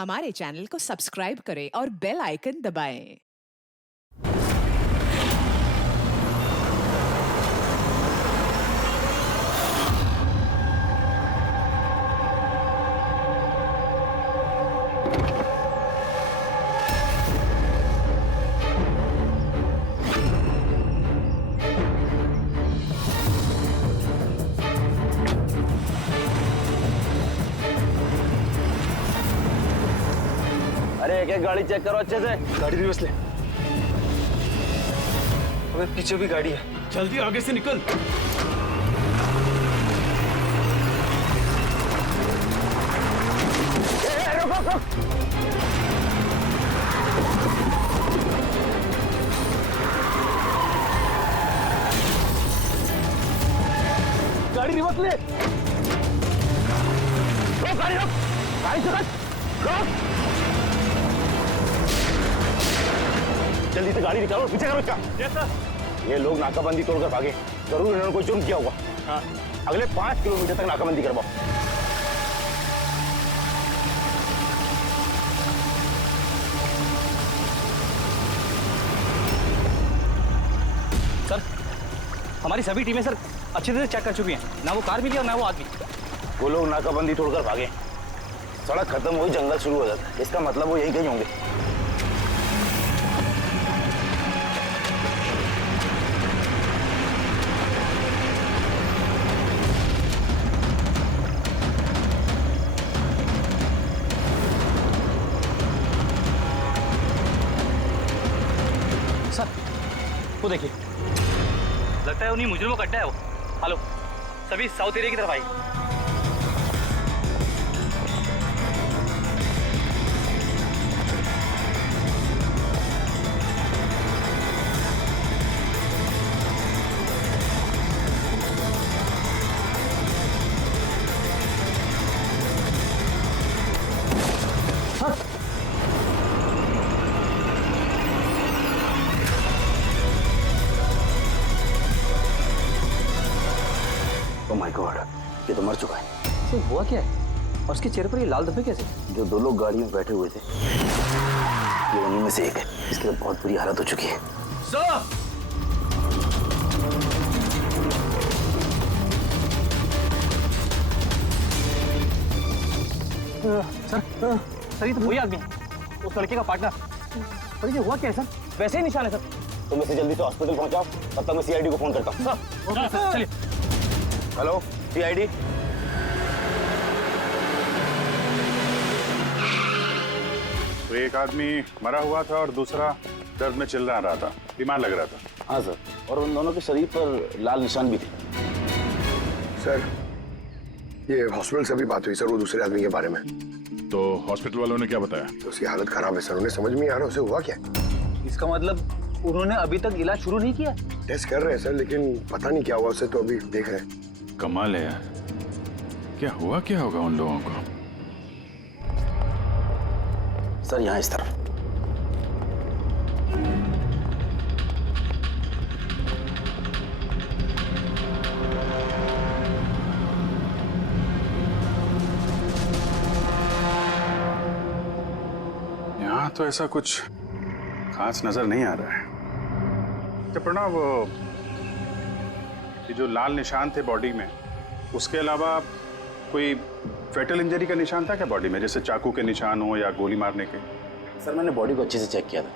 हमारे चैनल को सब्सक्राइब करें और बेल आइकन दबाएं। अरे एक गाड़ी चेक करो अच्छे से। गाड़ी रिवर्स ले। अबे पीछे भी गाड़ी है। जल्दी आगे से निकल। गाड़ी रिवर्स ले। रोक गाड़ी, रोक गाड़ी, से रोक। जल्दी से गाड़ी निकालो, पीछे करो इसका। Yes sir. ये लोग नाकाबंदी तोड़कर भागे, जरूर इन्होंने कोई जुर्म किया होगा। हाँ। अगले 5 किलोमीटर तक नाकाबंदी करवाओ। सर, हमारी सभी टीमें सर अच्छी तरह चेक कर चुकी हैं। ना वो कार मिली और ना वो आदमी। वो लोग नाकाबंदी तोड़कर भागे, सड़क खत्म हुई, जंगल शुरू हो जाता है। इसका मतलब वो यही कहीं होंगे। सर, वो देखिए, लगता है उन्हीं मुजरिमों का अड्डा है वो। हेलो, सभी साउथ एरिया की तरफ आई। ओह माय गॉड, ये तो मर चुका है। तो हुआ क्या है? और उसके चेहरे पर ये लाल धब्बे कैसे? जो 2 लोग गाड़ी में बैठे हुए थे, ये उन्हीं में से एक है। इसकी तो बहुत बुरी हालत हो चुकी है। सर, सर ये तो वही आदमी है, उस लड़के का पार्टनर। सर ये हुआ क्या है सर? वैसे ही निशान है सर। तुम इसे जल्दी से हॉस्पिटल पहुंचाओ, तब तक मैं सीआईडी को फोन करता हूँ। सर, ओके सर, चलिए। Hello CID. तो एक आदमी मरा हुआ था और दूसरा दर्द में चिल्ला रहा था, बीमार लग रहा था। हाँ सर, और उन दोनों के शरीर पर लाल निशान भी थे। सर, ये हॉस्पिटल से भी बात हुई सर, वो दूसरे आदमी के बारे में। तो हॉस्पिटल वालों ने क्या बताया? तो उसकी हालत खराब है सर, उन्हें समझ में नहीं आ रहा उसे हुआ क्या। इसका मतलब उन्होंने अभी तक इलाज शुरू नहीं किया? टेस्ट कर रहे हैं सर, लेकिन पता नहीं क्या हुआ उसे, तो अभी देख रहे हैं। कमाल है यार, क्या हुआ क्या होगा उन लोगों को? सर यहाँ इस तरफ। यहाँ तो ऐसा कुछ खास नजर नहीं आ रहा है। तो प्रणव, ये जो लाल निशान थे बॉडी में, उसके अलावा कोई फेटल इंजरी का निशान था क्या बॉडी में, जैसे चाकू के निशान हो या गोली मारने के? सर मैंने बॉडी को अच्छे से चेक किया था,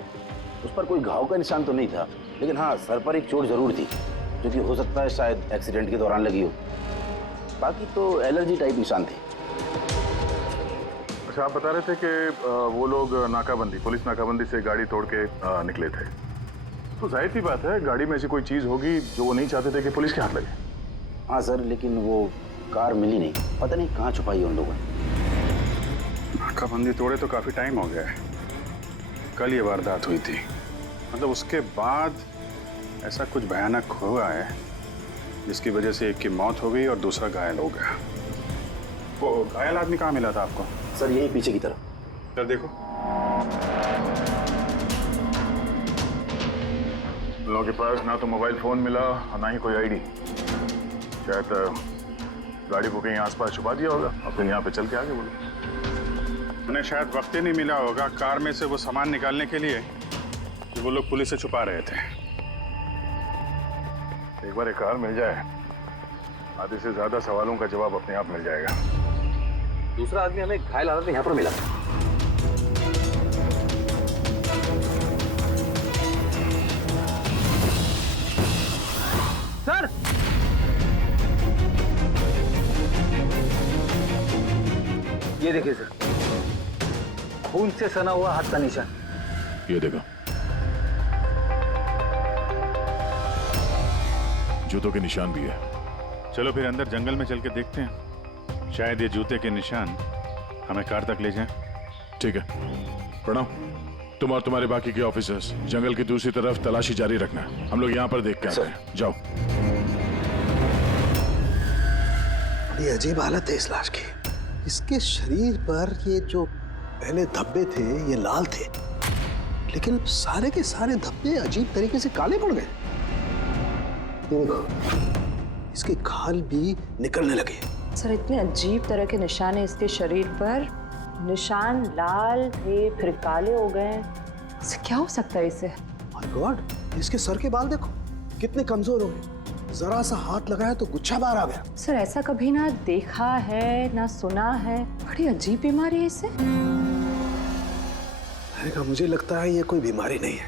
उस पर कोई घाव का निशान तो नहीं था, लेकिन हाँ सर पर एक चोट जरूर थी, जो कि हो सकता है शायद एक्सीडेंट के दौरान लगी हो। बाकी तो एलर्जी टाइप निशान थे। अच्छा, आप बता रहे थे कि वो लोग नाकाबंदी, पुलिस नाकाबंदी से गाड़ी तोड़ के निकले थे, तो जाहिर सी बात है गाड़ी में ऐसी कोई चीज होगी जो वो नहीं चाहते थे कि पुलिस के हाथ लगे। हाँ सर, लेकिन वो कार मिली नहीं, पता नहीं कहाँ छुपाई है उन लोगों ने। नाकाबंदी तोड़े तो काफी टाइम हो गया है, कल ये वारदात हुई थी, मतलब उसके बाद ऐसा कुछ भयानक हुआ है जिसकी वजह से एक की मौत हो गई और दूसरा घायल हो गया। वो घायल आदमी कहाँ मिला था आपको? सर यही पीछे की तरफ। सर देखो, लोगों के पास ना तो मोबाइल फोन मिला और ना ही कोई आईडी। शायद गाड़ी को कहीं आसपास छुपा दिया होगा और फिर यहाँ पे चल के आगे बोलो। उन्हें शायद वक्त ही नहीं मिला होगा कार में से वो सामान निकालने के लिए जो वो लोग पुलिस से छुपा रहे थे। एक बार एक कार मिल जाए, आधे से ज्यादा सवालों का जवाब अपने आप मिल जाएगा। दूसरा आदमी हमें घायल हालत में यहाँ पर मिला। सर, ये देखिए सर, खून से सना हुआ हाथ का निशान। ये देखो, जूतों के निशान भी है। चलो फिर अंदर जंगल में चल के देखते हैं, शायद ये जूते के निशान हमें कार तक ले जाएं। ठीक है प्रणव, तुम और तुम्हारे बाकी के ऑफिसर्स जंगल की दूसरी तरफ तलाशी जारी रखना। हम लोग यहाँ पर देख के आते हैं। जाओ। बड़ी अजीब हालत है इस लाश की। इसके शरीर पर ये जो पहले धब्बे थे ये लाल थे, लेकिन सारे के सारे धब्बे अजीब तरीके से काले पड़ गए। ये देखो, इसके खाल भी निकलने लगे। सर, इतने अजीब तरह के निशान है इसके शरीर पर। निशान लाल थे फिर काले हो गए। इससे क्या हो सकता है इसे? माय गॉड, इसके सर के बाल देखो कितने कमजोर हो गए। जरा सा हाथ लगाया तो गुच्छा बाहर आ गया। सर, ऐसा कभी ना देखा है ना सुना है। बड़ी अजीब बीमारी है इसे। मुझे लगता है ये कोई बीमारी नहीं है,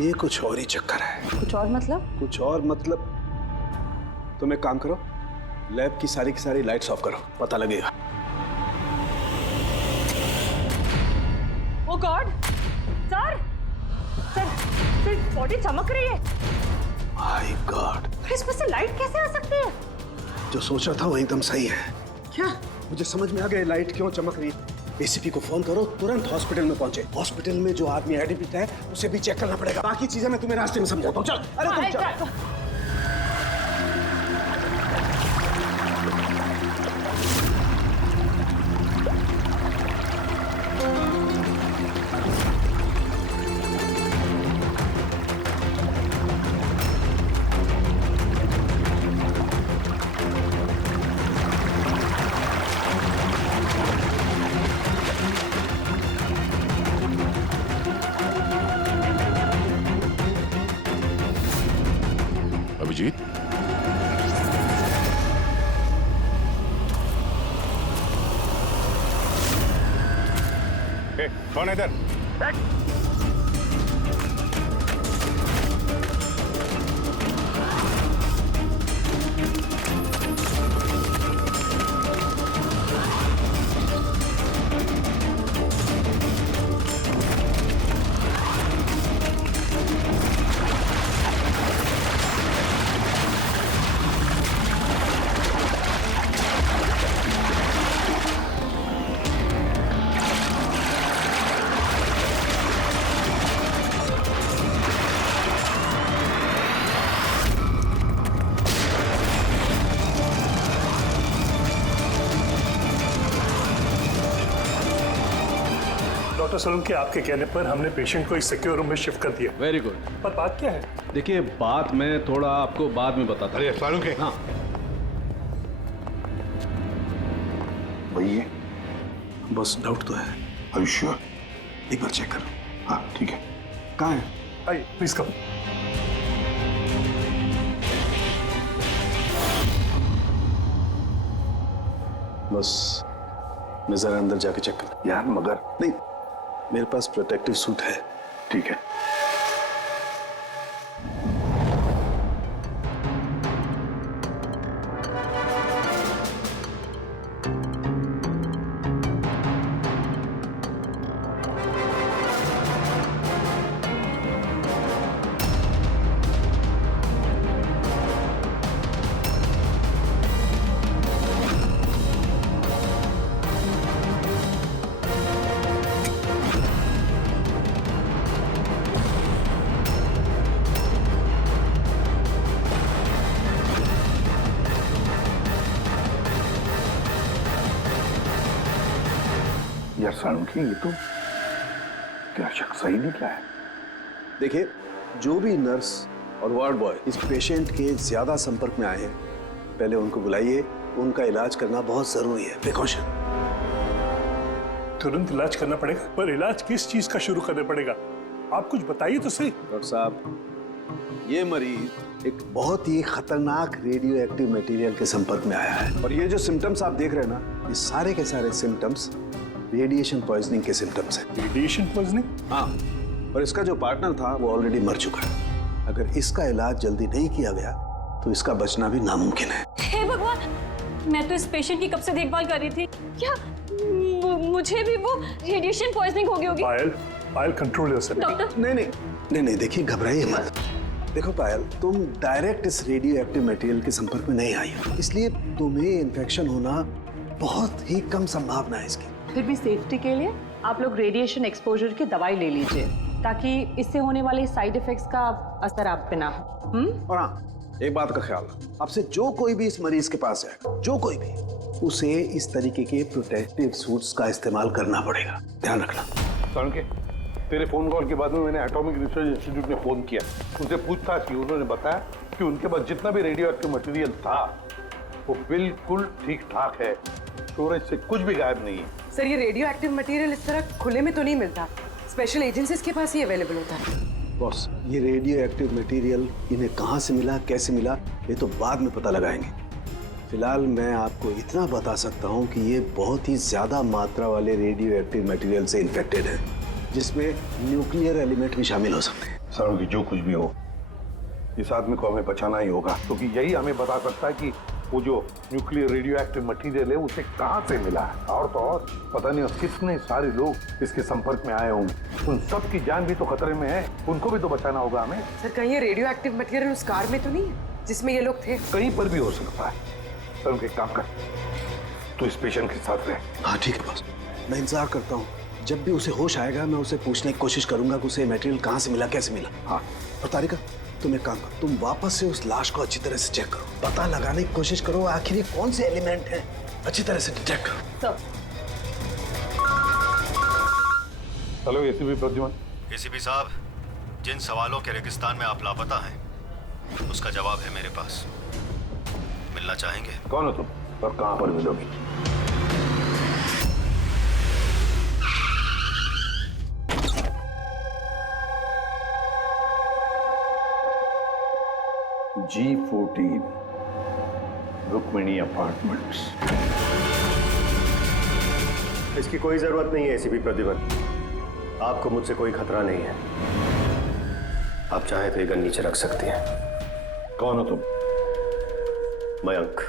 ये कुछ और ही चक्कर है। कुछ और मतलब? कुछ और मतलब तुम एक काम करो, लैब की सारी लाइट्स ऑफ करो, पता लगेगा। ओ गॉड, सर बॉडी चमक रही है। माय गॉड, इसमें से लाइट कैसे आ सकती है? जो सोचा था वो एकदम सही है। क्या? मुझे समझ में आ गया लाइट क्यों चमक रही है। एसीपी को फोन करो, तुरंत हॉस्पिटल में पहुंचे। हॉस्पिटल में जो आदमी एडमिट है उसे भी चेक करना पड़ेगा। बाकी चीजें मैं तुम्हें रास्ते में समझाता हूँ। चल, अरे तुम चल। अभिजीत, कौन है इधर? डॉक्टर सोलंकी, आपके कहने पर हमने पेशेंट को एक सिक्योर रूम में शिफ्ट कर दिया। Very good. पर बात क्या है? देखिए, बात मैं थोड़ा आपको बाद में बताता हूँ। अरे सोलंकी, हाँ, वही है। बस डाउट तो है। Are you sure? एक बार चेक करो। हाँ ठीक है। कहाँ है? आइए प्लीज कम। बस मैं जरा अंदर जाके चेक कर। यार मगर नहीं, मेरे पास प्रोटेक्टिव सूट है। ठीक है। यार सालुंकी, ये तो क्या शक सही निकला है। देखिए, जो भी नर्स और वार्ड बॉय इस पेशेंट के ज्यादा संपर्क में आए हैं, पहले उनको बुलाइए। उनका इलाज करना बहुत जरूरी है, प्रिकॉशन। तुरंत इलाज करना पड़ेगा, पर इलाज किस चीज का शुरू करना पड़ेगा? आप कुछ बताइए तो सही। डॉक्टर साहब, ये मरीज एक बहुत ही खतरनाक रेडियो एक्टिव मटेरियल के संपर्क में आया है और ये जो सिम्टम्स आप देख रहे हैं ना, ये सारे के सारे सिम्टम्स रेडिएशन पॉइजनिंग के सिम्टम्स हैं। Radiation poisoning? हाँ, और इसका जो पार्टनर था वो ऑलरेडी मर चुका है। अगर इसका इलाज जल्दी नहीं किया गया तो इसका बचना भी नामुमकिन है। हे भगवान, मैं तो इस पेशेंट की कब से देखभाल कर रही थी। क्या मुझे भी वो रेडिएशन पॉइजनिंग हो गई होगी? पायल कंट्रोल योरसेल्फ। डॉक्टर नहीं, देखिए घबराइए मत। देखो पायल, तुम डायरेक्ट इस रेडियो एक्टिव मटेरियल के संपर्क में नहीं आई हो, इसलिए तुम्हें इन्फेक्शन होना बहुत ही कम संभावना है इसकी। फिर भी सेफ्टी के लिए आप लोग रेडिएशन एक्सपोजर की दवाई ले लीजिए ताकि इससे होने वाले साइड इफेक्ट्स का असर आप पे ना हो। और हाँ, एक बात का ख्याल, आपसे जो कोई भी इस मरीज के पास जाएगा, जो कोई भी, उसे इस तरीके के प्रोटेक्टिव सूट्स का इस्तेमाल करना पड़ेगा, ध्यान रखना। के तेरे फोन कॉल के बाद में मैंने एटॉमिक रिसर्च इंस्टीट्यूट में फोन किया, उनसे पूछताछ की। उन्होंने बताया कि उनके पास जितना भी रेडियो एक्टिव मटेरियल था वो बिल्कुल ठीक ठाक है, स्टोरेज से कुछ भी गायब नहीं है। सर, ये रेडियो एक्टिव मटेरियल इस तरह खुले में तो नहीं मिलता, स्पेशल एजेंसीज के पास ही अवेलेबल होता है। बॉस, ये रेडियो एक्टिव मटेरियल इन्हें कहाँ से मिला, कैसे मिला, ये तो बाद में पता लगाएंगे। फिलहाल मैं आपको इतना बता सकता हूँ कि ये बहुत ही ज्यादा मात्रा वाले रेडियो एक्टिव मटेरियल से इन्फेक्टेड है, जिसमें न्यूक्लियर एलिमेंट भी शामिल हो सकते हैं। सर की जो कुछ भी हो, इस आदमी को हमें बचाना ही होगा, क्योंकि यही हमें बता सकता है कि वो जो न्यूक्लियर रेडियो एक्टिव मटेरियल है उसे कहाँ से मिला है। और तो और पता नहीं कितने सारे लोग इसके संपर्क में आए होंगे, उन सब की जान भी तो खतरे में है, उनको भी तो बचाना होगा हमें। सर, कहीं ये रेडियो एक्टिव मटेरियल उस कार में तो नहीं है जिसमें ये लोग थे? कहीं पर भी हो सकता है। सर, उनके काम कर, तो इस पेशेंट के साथ रहे। हाँ ठीक है बॉस, मैं इंतजार करता हूँ। जब भी उसे होश आएगा मैं उसे पूछने की कोशिश करूंगा कि उसे मटेरियल कहाँ से मिला, कैसे मिला। हाँ, और तारिका, तुम एक काम करो, तुम वापस से उस लाश को अच्छी तरह से चेक करो, पता लगाने की कोशिश करो आखिर ये कौन से एलिमेंट हैं, अच्छी तरह से डिटेक्ट करो। Hello ACP Pradyuman. एसीपी साहब, जिन सवालों के रेगिस्तान में आप लापता हैं उसका जवाब है मेरे पास। मिलना चाहेंगे? कौन हो तुम और कहां पर मिलोगी? G14 Rukmini apartments. इसकी कोई जरूरत नहीं है एसीपी प्रद्युमन, आपको मुझसे कोई खतरा नहीं है। आप चाहे तो ये गन नीचे रख सकते हैं। कौन हो तुम? Mayank,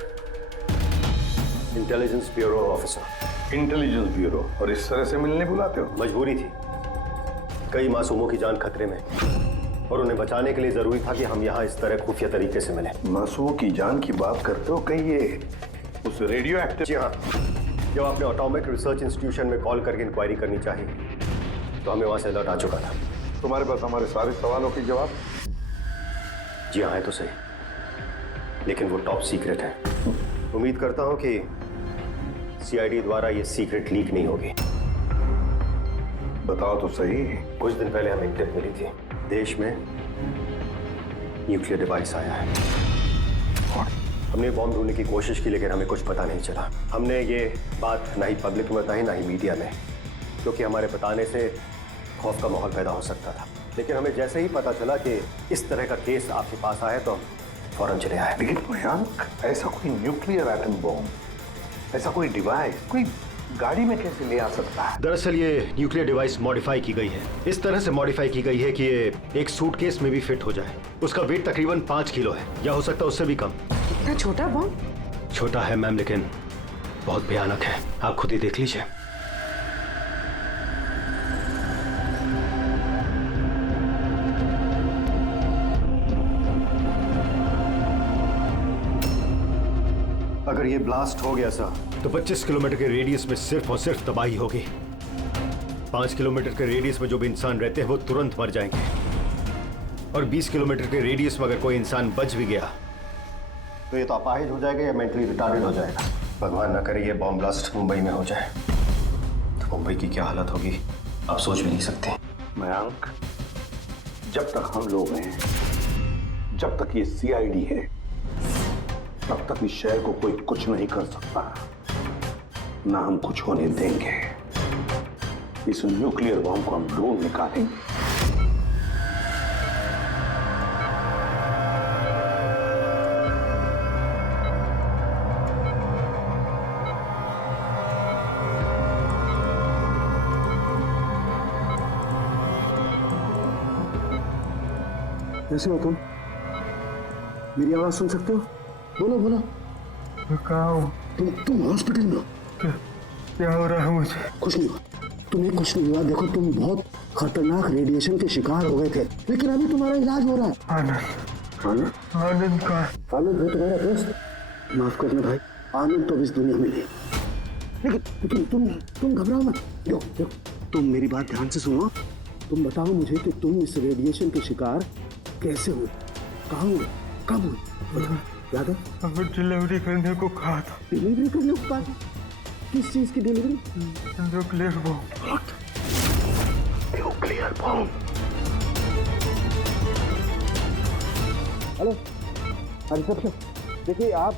intelligence bureau officer. Intelligence bureau? और इस तरह से मिलने बुलाते हो? मजबूरी थी, कई मासूमों की जान खतरे में और उन्हें बचाने के लिए जरूरी था कि हम यहाँ इस तरह खुफिया तरीके से मिले। मासूमों की जान की बात करते हो? कहीं ये उस रेडियो एक्टिव? जी हाँ, जब आपने एटॉमिक रिसर्च इंस्टीट्यूशन में कॉल करके इंक्वायरी करनी चाहिए तो हमें वहां से अलर्ट आ चुका था। तुम्हारे पास हमारे सारे सवालों के जवाब? जी हाँ, है तो सही, लेकिन वो टॉप सीक्रेट है। उम्मीद करता हूं कि सीआईडी द्वारा ये सीक्रेट लीक नहीं होगी। बताओ तो सही। कुछ दिन पहले हमें टिप मिली थी, देश में न्यूक्लियर डिवाइस आया है। हमने बॉम्ब ढूंढने की कोशिश की लेकिन हमें कुछ पता नहीं चला। हमने ये बात ना ही पब्लिक में बताई ना ही मीडिया में, क्योंकि हमारे बताने से खौफ का माहौल पैदा हो सकता था। लेकिन हमें जैसे ही पता चला कि इस तरह का केस आपके पास आया तो हम फौरन चले आए। लेकिन मयंक, ऐसा कोई न्यूक्लियर एटम बॉम्ब, ऐसा कोई डिवाइस कोई गाड़ी में कैसे ले आ सकता है? दरअसल ये न्यूक्लियर डिवाइस मॉडिफाई की गई है। इस तरह से मॉडिफाई की गई है कि ये एक सूटकेस में भी फिट हो जाए। उसका वेट तकरीबन 5 किलो है, या हो सकता है उससे भी कम। इतना छोटा बॉम्ब? छोटा है मैम, लेकिन बहुत भयानक है। आप खुद ही देख लीजिए। अगर ये ब्लास्ट हो गया सर तो 25 किलोमीटर के रेडियस में सिर्फ और सिर्फ तबाही होगी। 5 किलोमीटर के रेडियस में जो भी इंसान रहते हैं वो तुरंत मर जाएंगे, और 20 किलोमीटर के रेडियस में अगर कोई इंसान बच भी गया तो ये तो अपाहिज हो जाएगा या मेंटली रिटार्डेड हो जाएगा। भगवान ना करे ये बॉम्ब ब्लास्ट मुंबई में हो जाए तो मुंबई की क्या हालत होगी आप सोच भी नहीं सकते। मयंक, जब तक हम लोग हैं, जब तक ये सीआईडी है, तब तक इस शहर को कोई कुछ नहीं कर सकता, ना हम कुछ होने देंगे। इस न्यूक्लियर बम को हम ढूंढ निकालेंगे। कैसे हो तुम? मेरी आवाज सुन सकते हो? बोलो बोलो। कहाँ हो? तुम हॉस्पिटल में हो। क्या हो रहा है मुझे? कुछ नहीं हुआ, तुम्हें कुछ नहीं हुआ। देखो तुम बहुत खतरनाक रेडिएशन के शिकार हो गए थे, लेकिन अभी तुम्हारा इलाज हो रहा है। आनंद, आनंद का? आनंद है तुम्हारा दोस्त। माफ करना भाई, आनंद तो इस दुनिया में नहीं। लेकिन तुम घबराओ मत। देखो तुम मेरी बात ध्यान से सुनो। तुम बताओ मुझे कि तुम इस रेडिएशन के शिकार कैसे हुए, कहाँ हुए, कब हुए? याद है? अब डिलीवरी करने को कहा था। डिलीवरी करने को कहा था? किस चीज की delivery? Nuclear bomb. Nuclear bomb? Hello reception, देखिए आप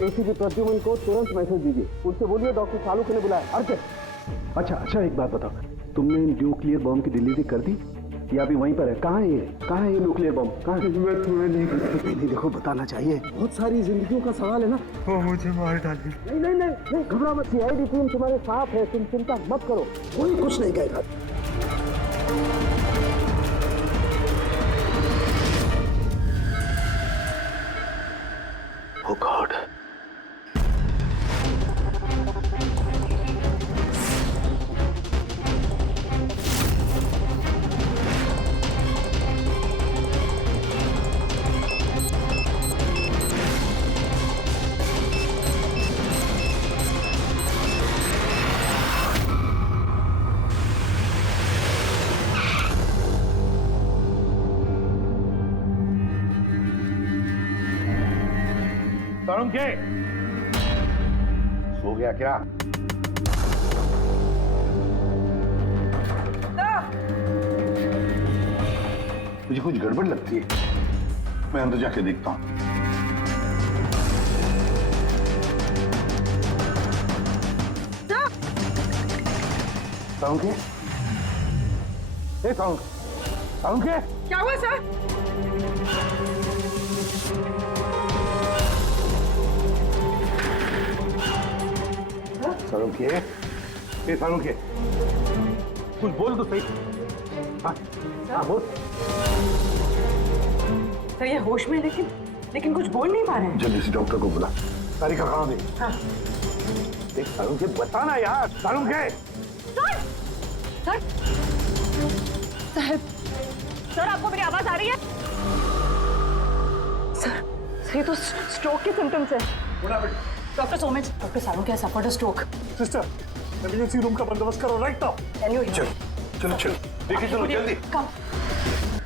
एसीपी प्रद्युमन को तुरंत मैसेज दीजिए। उनसे बोलिए डॉक्टर चालुक्य ने बुलाया। अच्छा एक बात बताओ, तुमने न्यूक्लियर बम की डिलीवरी कर दी या अभी वहीं पर है? कहाँ है ये न्यूक्लियर बम? कहाँ है? मैं तुम्हें नहीं देखो बताना चाहिए, बहुत सारी जिंदगियों का सवाल है ना। वो मुझे मार डाली। नहीं घबरा मत, सीआईडी टीम तुम्हारे साथ है, तुम चिंता मत करो, कोई कुछ नहीं कहेगा। Oh God. के सो गया क्या? मुझे कुछ गड़बड़ लगती है, मैं अंदर जाके देखता हूं। साउंड के? साउंड के? क्या हुआ सर? सालुंखे, कुछ बोल तो सही। हाँ बोल। सर ये होश में, लेकिन कुछ बोल नहीं पा रहे हैं। जल्दी से डॉक्टर को बुला। तारीख कहाँ दे? हाँ। देख सालुंखे, बताना यार। सालुंखे। सर आपको मेरी आवाज आ रही है? सर ये तो स्ट्रोक के सिम्टम्स है। Doctor Somesh, doctor Salunkhe has suffered a stroke. Sister, emergency room का बंदोबस्त करो राइट नाउ। चलो देखिए, चलो जल्दी।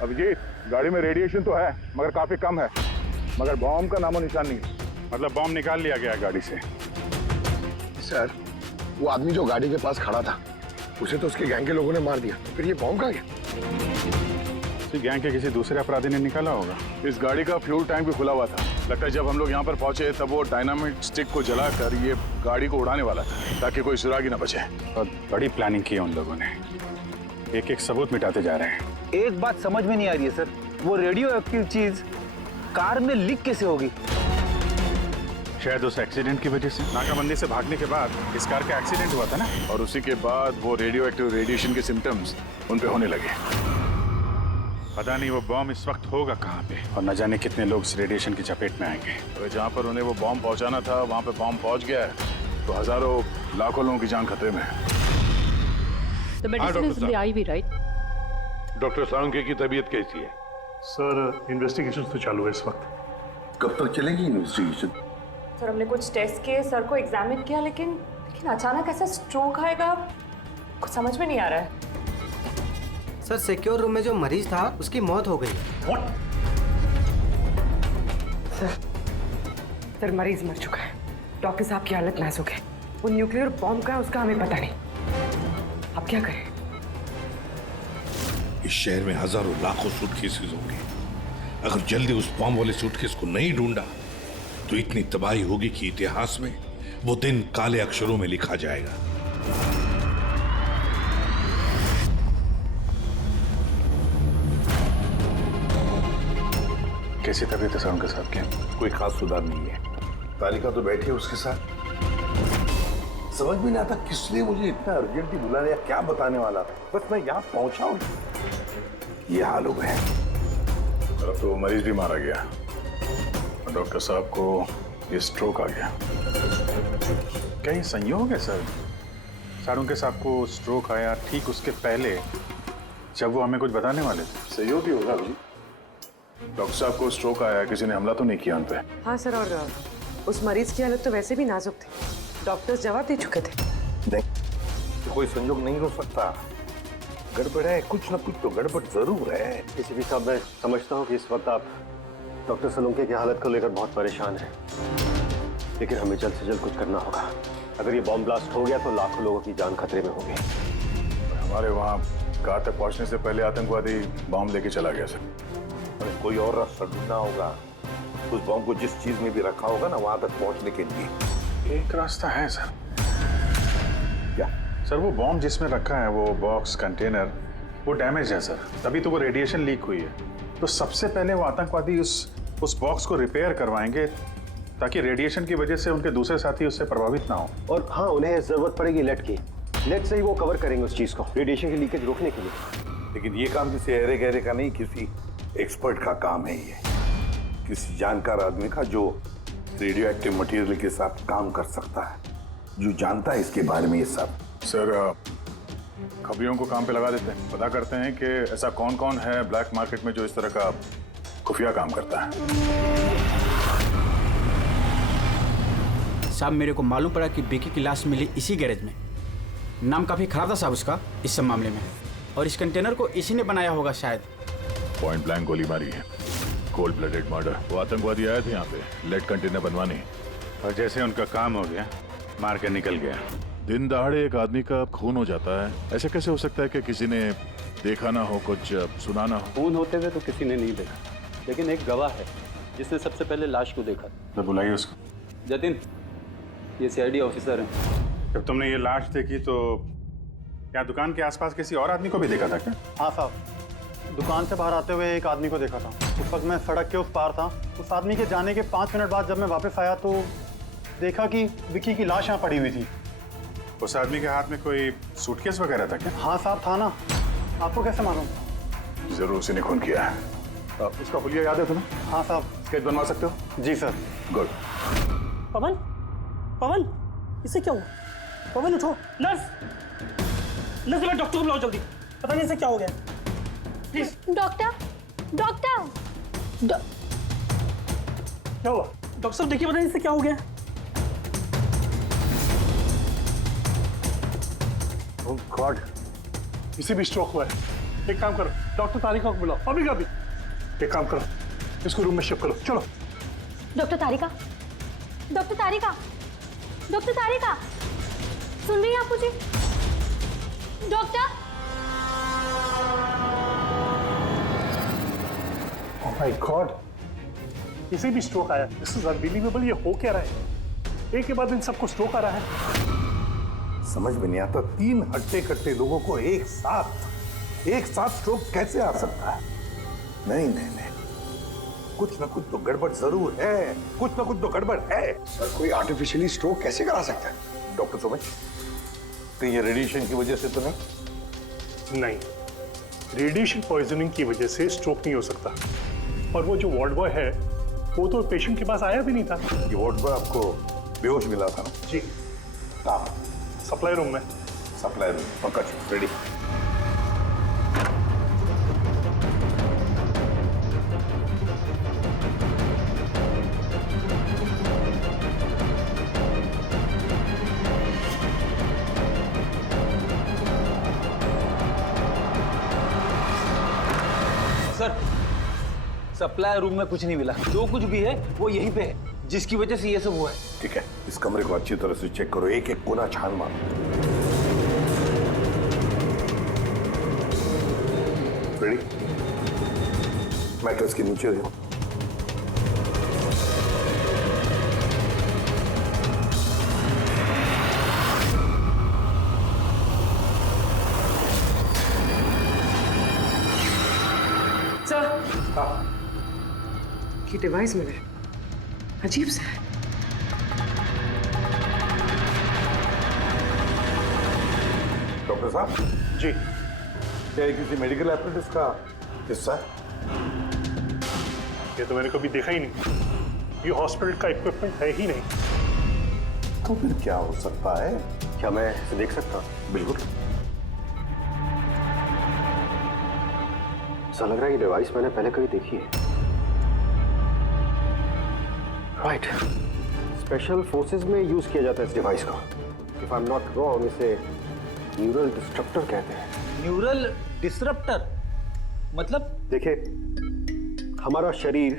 अभिजीत, गाड़ी में रेडिएशन तो है मगर काफी कम है, मगर बॉम्ब का नामो निशान नहीं है। मतलब बॉम्ब निकाल लिया गया गाड़ी से। सर, वो आदमी जो गाड़ी के पास खड़ा था, उसे तो उसके गैंग के लोगों ने मार दिया, फिर ये बॉम्ब कहाँ गया? गैंग के किसी दूसरे अपराधी ने निकाला होगा। इस गाड़ी का फ्यूल टैंक भी खुला हुआ था। लगता है जब हम लोग यहाँ पर पहुंचे तब वो डायनामाइट स्टिक को जलाकर ये गाड़ी को उड़ाने वाला था ताकि कोई सुरागी ना बचे। और बड़ी प्लानिंग की है उन लोगों ने, एक एक सबूत मिटाते जा रहे हैं। एक बात समझ में नहीं आ रही है सर, वो रेडियो एक्टिव चीज कार में लीक कैसे होगी? शायद उस एक्सीडेंट की वजह से। नाकाबंदी से भागने के बाद इस कार का एक्सीडेंट हुआ था ना, और उसी के बाद वो रेडियो एक्टिव रेडिएशन के सिम्टम्स उन पे होने लगे। पता नहीं वो बॉम्ब इस वक्त होगा कहाँ पे, और न जाने कितने लोग इस रेडिएशन की चपेट में आएंगे। तो जहाँ पर उन्हें वो बॉम्ब पहुँचाना था वहाँ पे बॉम्ब पहुँच गया है, तो हजारों लाखों लोगों की जान खतरे में है। डॉक्टर सालुंखे की तबीयत कैसी है? सर इन्वेस्टिगेशन तो चालू है इस वक्त। कब तक चलेगी इन्वेस्टिगेशन? सर हमने कुछ टेस्ट किए, सर को एग्जामिन किया, लेकिन अचानक ऐसा स्ट्रोक आएगा कुछ समझ में नहीं आ रहा है। सर सिक्योर रूम में जो मरीज था उसकी मौत हो गई। सर मरीज मर चुका है, डॉक्टर साहब की हालत नाजुक है। वो न्यूक्लियर बॉम्ब का है उसका हमें पता नहीं, अब क्या करें? इस शहर में हजारों लाखों सूटकेसेस होंगे, अगर जल्दी उस बॉम्ब वाले सूटकेस को नहीं ढूंढा तो इतनी तबाही होगी कि इतिहास में वो दिन काले अक्षरों में लिखा जाएगा। कैसी तबीयत है सर उनके साथ की? कोई खास सुधार नहीं है। तारिका तो बैठी है उसके साथ। समझ में नहीं आता किसने मुझे इतना अर्जेंटली बुलाया या क्या बताने वाला था। बस मैं यहाँ पहुंचा हूँ, ये हाल हो गया। अब तो मरीज भी मारा गया और डॉक्टर साहब को ये स्ट्रोक आ गया। क्या ये संयोग है सर? उनके साहब को स्ट्रोक आया ठीक उसके पहले जब वो हमें कुछ बताने वाले थे। सहयोग ही होगा अभी। डॉक्टर साहब को स्ट्रोक आया, किसी ने हमला तो नहीं किया उन पे? हाँ सर, और उस मरीज की हालत तो वैसे भी नाजुक थी। डॉक्टर्स जवाब दे चुके थे। नहीं, तो कोई संयोग नहीं हो सकता। गड़बड़ है, कुछ ना कुछ तो गड़बड़ जरूर है। किसी भी साहब, मैं समझता हूँ कि इस वक्त आप डॉक्टर सलूंके की हालत को लेकर बहुत परेशान हैं, लेकिन हमें जल्द से जल्द कुछ करना होगा। अगर ये बॉम्ब ब्लास्ट हो गया तो लाखों लोगों की जान खतरे में होगी। हमारे वहाँ कार तक पहुँचने से पहले आतंकवादी बॉम्ब लेके चला गया सर। अरे कोई और रास्ता ढूंढना होगा। उस बॉम्ब को जिस चीज में भी रखा होगा ना, वहां तक पहुंचने के लिए एक रास्ता है सर। क्या सर? वो बॉम्ब जिसमें रखा है, वो बॉक्स कंटेनर, वो डैमेज है सर, तभी तो वो रेडिएशन लीक हुई है। तो सबसे पहले वो आतंकवादी उस बॉक्स को रिपेयर करवाएंगे ताकि रेडिएशन की वजह से उनके दूसरे साथी उससे प्रभावित ना हो। और हाँ, उन्हें जरूरत पड़ेगी लेड की। लेड से ही वो कवर करेंगे उस चीज को, रेडिएशन की लीकेज रोकने के लिए। लेकिन ये काम किसी अहरे गहरे का नहीं, किसी एक्सपर्ट का काम है। ये किसी जानकार आदमी का जो रेडियो एक्टिव मटेरियल के साथ काम कर सकता है, जो जानता है इसके बारे में ये सब। सर, खबरियों को काम पे लगा देते हैं, पता करते हैं कि ऐसा कौन कौन है ब्लैक मार्केट में जो इस तरह का खुफिया काम करता है। साहब, मेरे को मालूम पड़ा कि बेकी की लाश मिली इसी गैरेज में। नाम काफी खराब था साहब उसका इस सब मामले में, और इस कंटेनर को इसी ने बनाया होगा शायद। पॉइंट ब्लैंक गोली मारी है, कोल्ड ब्लडेड मर्डर। वो आतंकवादी आए थे यहाँ पे लेड कंटेनर बनवाने, और जैसे उनका काम हो गया मार के निकल गया। दिन दहाड़े एक आदमी का खून हो जाता है, ऐसे कैसे हो सकता है कि किसी ने देखा ना हो, कुछ सुना ना हो? खून होते हुए तो किसी ने नहीं देखा, लेकिन एक गवाह है जिसने सबसे पहले लाश को देखा। तो बुलाइए उसको। जतिन, ये सीआईडी ऑफिसर हैं। जब तुमने ये लाश देखी तो क्या दुकान के आसपास किसी और आदमी को भी देखा था क्या? हाँ साहब, दुकान से बाहर आते हुए एक आदमी को देखा था। उस वक्त मैं सड़क के उस पार था। उस आदमी के जाने के 5 मिनट बाद जब मैं वापस आया तो देखा कि विक्की की लाश यहाँ पड़ी हुई थी। उस आदमी के हाथ में कोई सूटकेस वगैरह था क्या? हाँ साहब, था ना। आपको कैसे मालूम? जरूर उसी ने खून किया है। उसका हुलिया याद है तुम्हें? हाँ साहब। स्केच बनवा सकते हो? जी सर। गुड। पवन, पवन, इसे क्या हुआ? पवन उठो। नर्स, नर्स, डॉक्टर को बुलाओ जल्दी। पता नहीं इसे क्या हो गया। प्लीज। डॉक्टर, डॉक्टर, क्या हुआ? डॉक्टर साहब देखिए, पता नहीं इसे क्या हो गया। ओह गॉड, इसे भी स्ट्रोक हुआ है। एक काम करो, डॉक्टर तारिका को बुलाओ अभी का भी। एक काम करो, इसको रूम में शिफ्ट करो। चलो। डॉक्टर तारिका, डॉक्टर तारिका, डॉक्टर तारिका, सुन रही हैं आप मुझे? डॉक्टर। ओह माय गॉड, इसे भी स्ट्रोक आया। This is unbelievable. ये हो क्या रहा है? एक के बाद इन सबको स्ट्रोक आ रहा है। समझ में नहीं आता, 3 हट्टे कट्टे लोगों को एक साथ स्ट्रोक कैसे आ सकता है? नहीं नहीं नहीं, कुछ ना कुछ तो गड़बड़ जरूर है। कुछ ना कुछ तो गड़बड़ है। सर, कोई आर्टिफिशियली स्ट्रोक कैसे करा सकता है? डॉक्टर समझ, तो ये रेडिएशन की वजह से तो नहीं? नहीं, रेडिएशन पॉइजनिंग की वजह से स्ट्रोक नहीं हो सकता। और वो जो वार्ड बॉय है वो तो पेशेंट के पास आया भी नहीं था। ये वार्ड बॉय आपको बेहोश मिला था ना? जी। कहाँ? सप्लाई रूम में। सप्लाई रूम, पकड़, रेडी। सर, सप्लाई रूम में कुछ नहीं मिला। जो कुछ भी है वो यहीं पे है, जिसकी वजह से ये सब हुआ है। ठीक है, इस कमरे को अच्छी तरह से चेक करो, एक एक कोना छान मारो। रेडी? मैट्रेस के नीचे देखो। ये डिवाइस मिले, अजीब सा है। डॉक्टर साहब जी, क्या ये किसी मेडिकल एपरेटस का हिस्सा है? ये तो मैंने कभी देखा ही नहीं। ये हॉस्पिटल का इक्विपमेंट है ही नहीं। तो फिर क्या हो सकता है? क्या मैं इसे देख सकता हूँ? बिल्कुल। ऐसा लग रहा है ये डिवाइस मैंने पहले कभी देखी है। राइट, स्पेशल फोर्सेस में यूज किया जाता है इस डिवाइस को। If I am not wrong, इसे न्यूरल डिस्ट्रप्टर कहते हैं। न्यूरल डिसरप्टर मतलब? देखिए, हमारा शरीर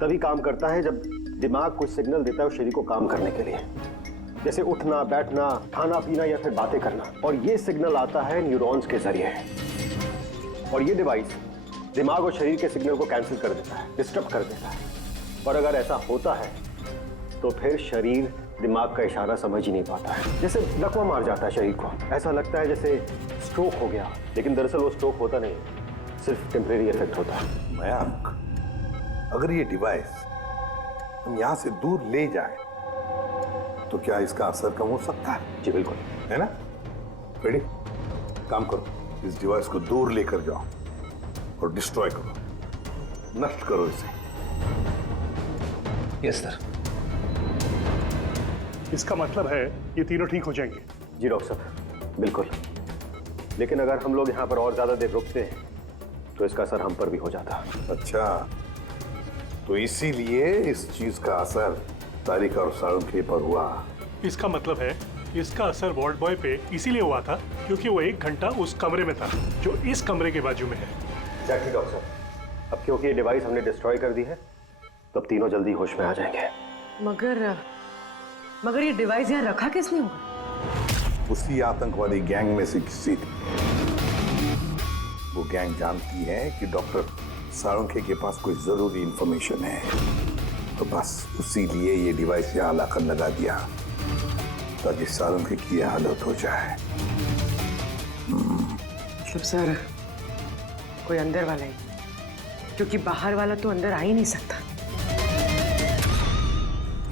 तभी काम करता है जब दिमाग कोई सिग्नल देता है उस शरीर को काम करने के लिए, जैसे उठना, बैठना, खाना पीना या फिर बातें करना। और ये सिग्नल आता है न्यूरॉन्स के जरिए, और ये डिवाइस दिमाग और शरीर के सिग्नल को कैंसिल कर देता है, डिस्टर्ब कर देता है। और अगर ऐसा होता है तो फिर शरीर दिमाग का इशारा समझ ही नहीं पाता है, जैसे लकवा मार जाता है शरीर को। ऐसा लगता है जैसे स्ट्रोक हो गया, लेकिन दरअसल वो स्ट्रोक होता नहीं, सिर्फ टेम्परेरी इफेक्ट होता है। मयंक, अगर ये डिवाइस हम यहाँ से दूर ले जाए तो क्या इसका असर कम हो सकता है? जी बिल्कुल, है ना? रेडी? काम करो, इस डिवाइस को दूर लेकर जाओ और डिस्ट्रॉय करो, नष्ट करो इसे। Yes sir. इसका मतलब है ये तीनों ठीक हो जाएंगे? जी डॉक्टर साहब, बिल्कुल। लेकिन अगर हम लोग यहाँ पर और ज्यादा देर रुकते हैं तो इसका असर हम पर भी हो जाता। अच्छा, तो इसीलिए इस चीज का असर तारिक और साळुंखे पर हुआ। इसका मतलब है इसका असर वार्ड बॉय पे इसीलिए हुआ था क्योंकि वो 1 घंटा उस कमरे में था जो इस कमरे के बाजू में है। एग्जैक्टली डॉक्टर साहब। अब क्योंकि ये डिवाइस हमने डिस्ट्रॉय कर दी है तो अब तीनों जल्दी होश में आ जाएंगे। मगर ये डिवाइस यहाँ रखा किसने होगा? उसी आतंकवादी गैंग में से किसी ने। वो गैंग जानती है कि डॉक्टर साळुंखे के पास कोई जरूरी इंफॉर्मेशन है, तो बस उसी लिए ये डिवाइस यहाँ लाकर लगा दिया ताकि साळुंखे की हालत हो जाए। मतलब सर, कोई अंदर वाला ही, क्योंकि बाहर वाला तो अंदर आ ही नहीं सकता।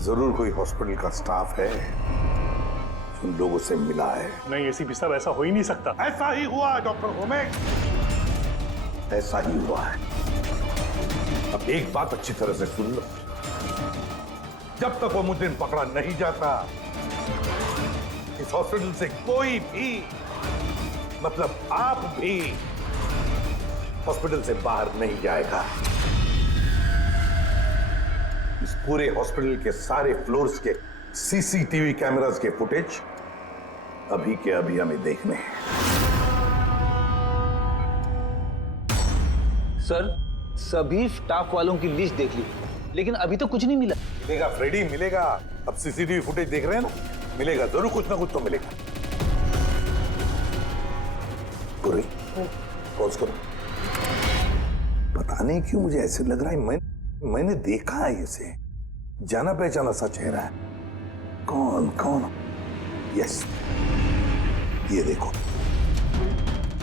जरूर कोई हॉस्पिटल का स्टाफ है जो उन लोगों से मिला है। नहीं, एसीपी साहब, ऐसा हो ही नहीं सकता। ऐसा ही हुआ है डॉक्टर होमेक, ऐसा ही हुआ है। अब एक बात अच्छी तरह से सुन लो, जब तक वो मुजरिम पकड़ा नहीं जाता इस हॉस्पिटल से कोई भी, मतलब आप भी, हॉस्पिटल से बाहर नहीं जाएगा। इस पूरे हॉस्पिटल के सारे फ्लोर्स के सीसीटीवी कैमरास के फुटेज अभी के अभी हमें देखने हैं। सर, सभी स्टाफ वालों की लिस्ट देख ली, लेकिन अभी तो कुछ नहीं मिला। मिलेगा फ्रेडी, मिलेगा। अब सीसीटीवी फुटेज देख रहे हैं ना, मिलेगा जरूर, कुछ ना कुछ तो मिलेगा। पूरी पॉज करो। पता नहीं क्यों मुझे ऐसे लग रहा है मैंने देखा है इसे, जाना पहचाना सा चेहरा है। कौन कौन? यस, ये देखो,